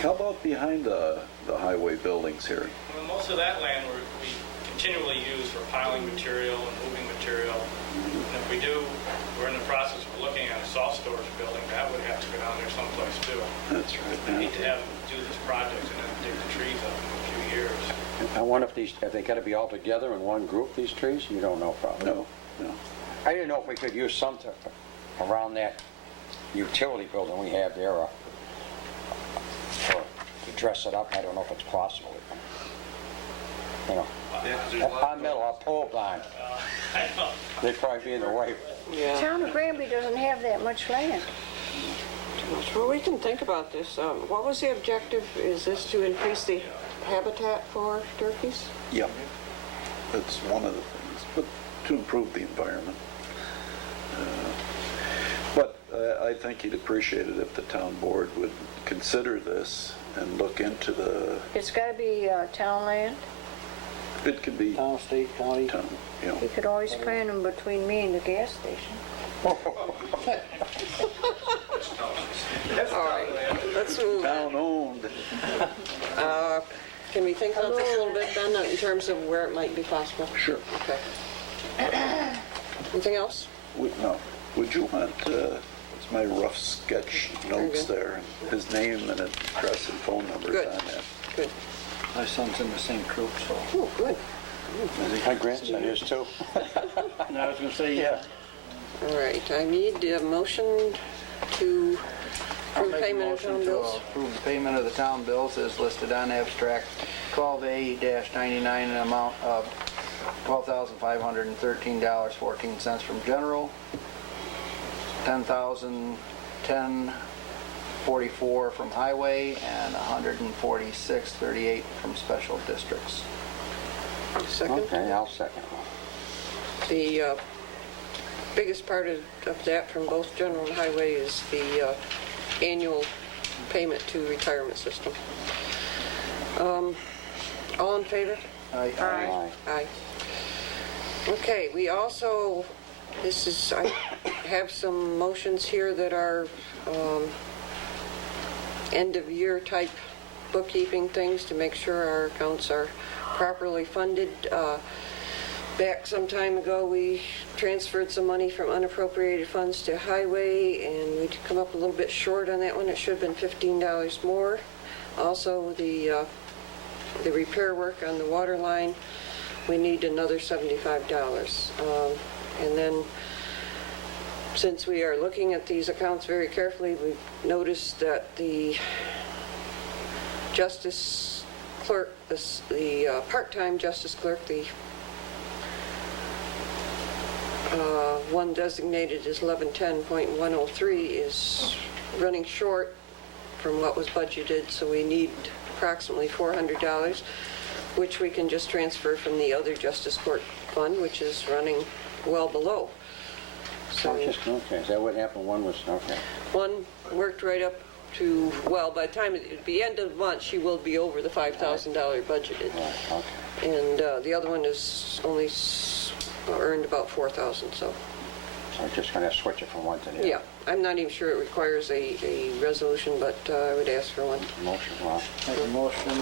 How about behind the highway buildings here? Well, most of that land we continually use for piling material and moving material. And if we do, we're in the process of looking at a salt storage building. That would have to go down there someplace too. That's right. We need to have them do this project and then dig the trees up in a few years. I wonder if they got to be all together in one group, these trees? You don't know, probably. No. I didn't know if we could use some around that utility building we have there, or to dress it up. I don't know if it's possible. On metal, a pole barn. They'd probably be in the way. Yeah. Town of Granby doesn't have that much land. Well, we can think about this. What was the objective? Is this to increase the habitat for turkeys? Yep. That's one of the things, but to improve the environment. But I think he'd appreciate it if the town board would consider this and look into the... It's got to be town land. It could be... Town, state, county. Town, You could always plant them between me and the gas station. All right, let's move on. Town-owned. Can we think about this a little bit, Ben, in terms of where it might be possible? Sure. Okay. Anything else? No. Would you want, it's my rough sketch notes there, his name and address and phone numbers Good. on that. Good. My son's in the same troop, so. Oh, good. My grandson is too. And I was going to say, yeah. All right, I need a motion to I'll approve make a payment of motion town to bills. approve the payment of the town bills as listed on abstract 12A-99 in an amount of $12,513.14 from general, $10,010.44 from highway, and $146.38 from special districts. Second? Okay, I'll second. The biggest part of that from both general and highway is the annual payment to retirement system. All in favor? Aye. Aye. Okay, we also, I have some motions here that are end-of-year type bookkeeping things to make sure our accounts are properly funded. Back some time ago, we transferred some money from unappropriated funds to highway, and we'd come up a little bit short on that one. It should have been $15 more. Also, the repair work on the water line, we need another $75. And then, since we are looking at these accounts very carefully, we've noticed that the justice clerk, the part-time justice clerk, the one designated as 1110.103 is running short from what was budgeted, so we need approximately $400, which we can just transfer from the other justice court fund, which is running well below. So Okay, is that what happened? One was, okay. one worked right up to, well, by the time, at the end of the month, she will be over the $5,000 budgeted. Right, okay. And the other one is only earned about $4,000, so, So I'm just gonna switch it from one to the other. yeah. I'm not even sure it requires a resolution, but I would ask for one. Motion, well, Make a motion.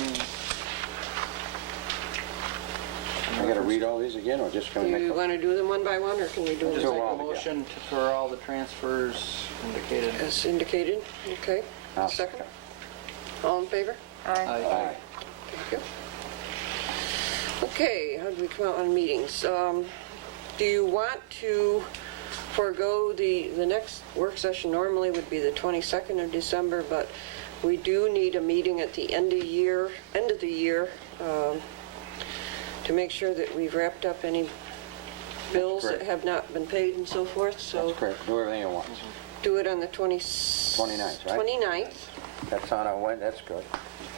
I gotta read all these again, or just Do gonna make you them? want to do them one by one, or can we do Just them make a all together. motion for all the transfers indicated. as indicated? Okay. I'll Second? All in favor? Aye. Thank you. Okay, how do we come out on meetings? Do you want to forego the next work session normally would be the 22nd of December, but we do need a meeting at the end of the year, to make sure that we've wrapped up any bills that great. have not been paid and so forth, so That's great, do everything at once. do it on the 29th, right? 29th. That's on a Wednesday, that's good.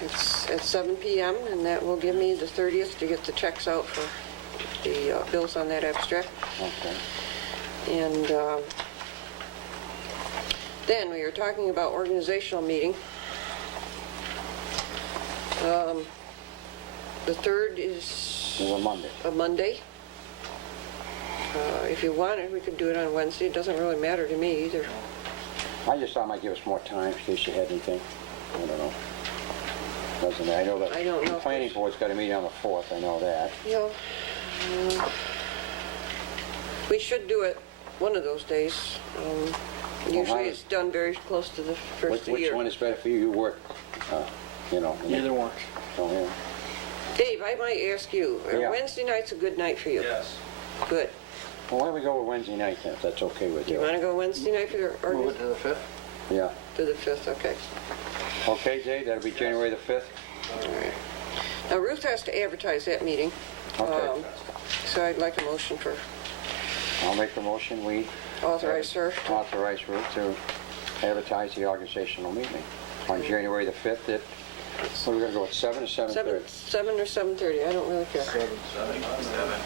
It's at 7 PM, and that will give me the 30th to get the checks out for the bills on that abstract. Okay. And then we were talking about organizational meeting. The 3rd is It's a Monday. a Monday. If you wanted, we could do it on Wednesday. It doesn't really matter to me either. I just thought it might give us more time in case you had anything. I don't know. Doesn't it? I know that I don't know the if planning there's- board's got a meeting on the 4th, I know that. Yeah. We should do it one of those days. Usually it's done very close to the first of the Which year. one is better for you? You work, you know. Either works. So, yeah. Dave, I might ask you, Yeah. Wednesday night's a good night for you? Yes. Good. Well, why don't we go with Wednesday night then, if that's okay with Do you you? want to go Wednesday night for your, or Move it to the 5th. Yeah. to the 5th, okay. Okay, Dave, that'll be January the 5th? All right. Now Ruth has to advertise that meeting. Okay. So I'd like a motion for I'll make the motion, we authorize her. authorize Ruth to advertise the organizational meeting on January the 5th at, what are we gonna go with, 7 or 7:30? 7 or 7:30, I don't really care.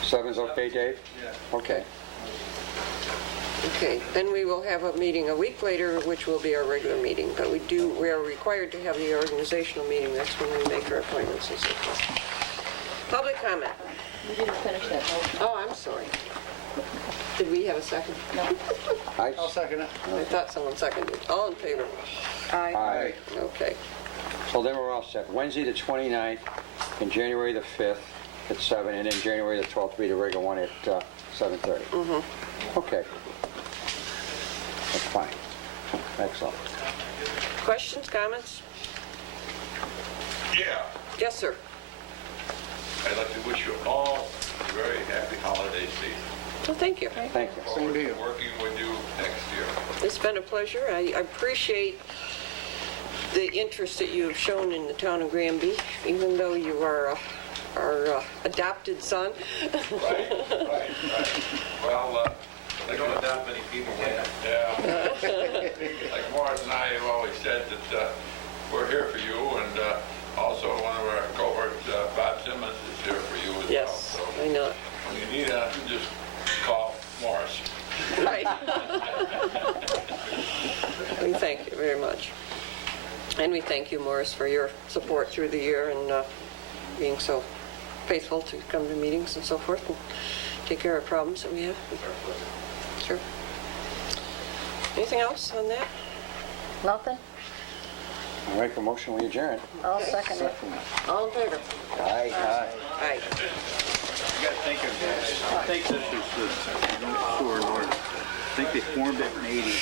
7's okay, Dave? Yeah. Okay. Okay, then we will have a meeting a week later, which will be our regular meeting, but we are required to have the organizational meeting, that's when we make our appointments and so forth. Public comment. We didn't finish that motion. Oh, I'm sorry. Did we have a second? No. I'll second it. I thought someone seconded. All in favor? Aye. Okay. So then we're all set. Wednesday the 29th and January the 5th at 7, and then January the 12th will be the regular one at 7:30. Mm-hmm. Okay. That's fine. Excellent. Questions, comments? Yeah, Yes, sir. I'd like to wish you all a very happy holiday season. Well, thank you. Thank you. Forward to working with you next year. It's been a pleasure. I appreciate the interest that you have shown in the town of Granby, even though you are our adopted son. Right. Well, They don't adopt many people yet. yeah. Like Morris and I have always said that we're here for you, and also one of our cohorts, Bob Simmons, is here for you as well. Yes, So I know. when you need anything, just call Morris. Right. We thank you very much. And we thank you, Morris, for your support through the year and being so faithful to come to meetings and so forth and take care of problems that we have. Sure. Anything else on that? Nothing? I'll make a motion, we adjourn. I'll second it. All in favor? Aye. Aye. You gotta think of this. I think this is the sewer north. I think they formed it in '80.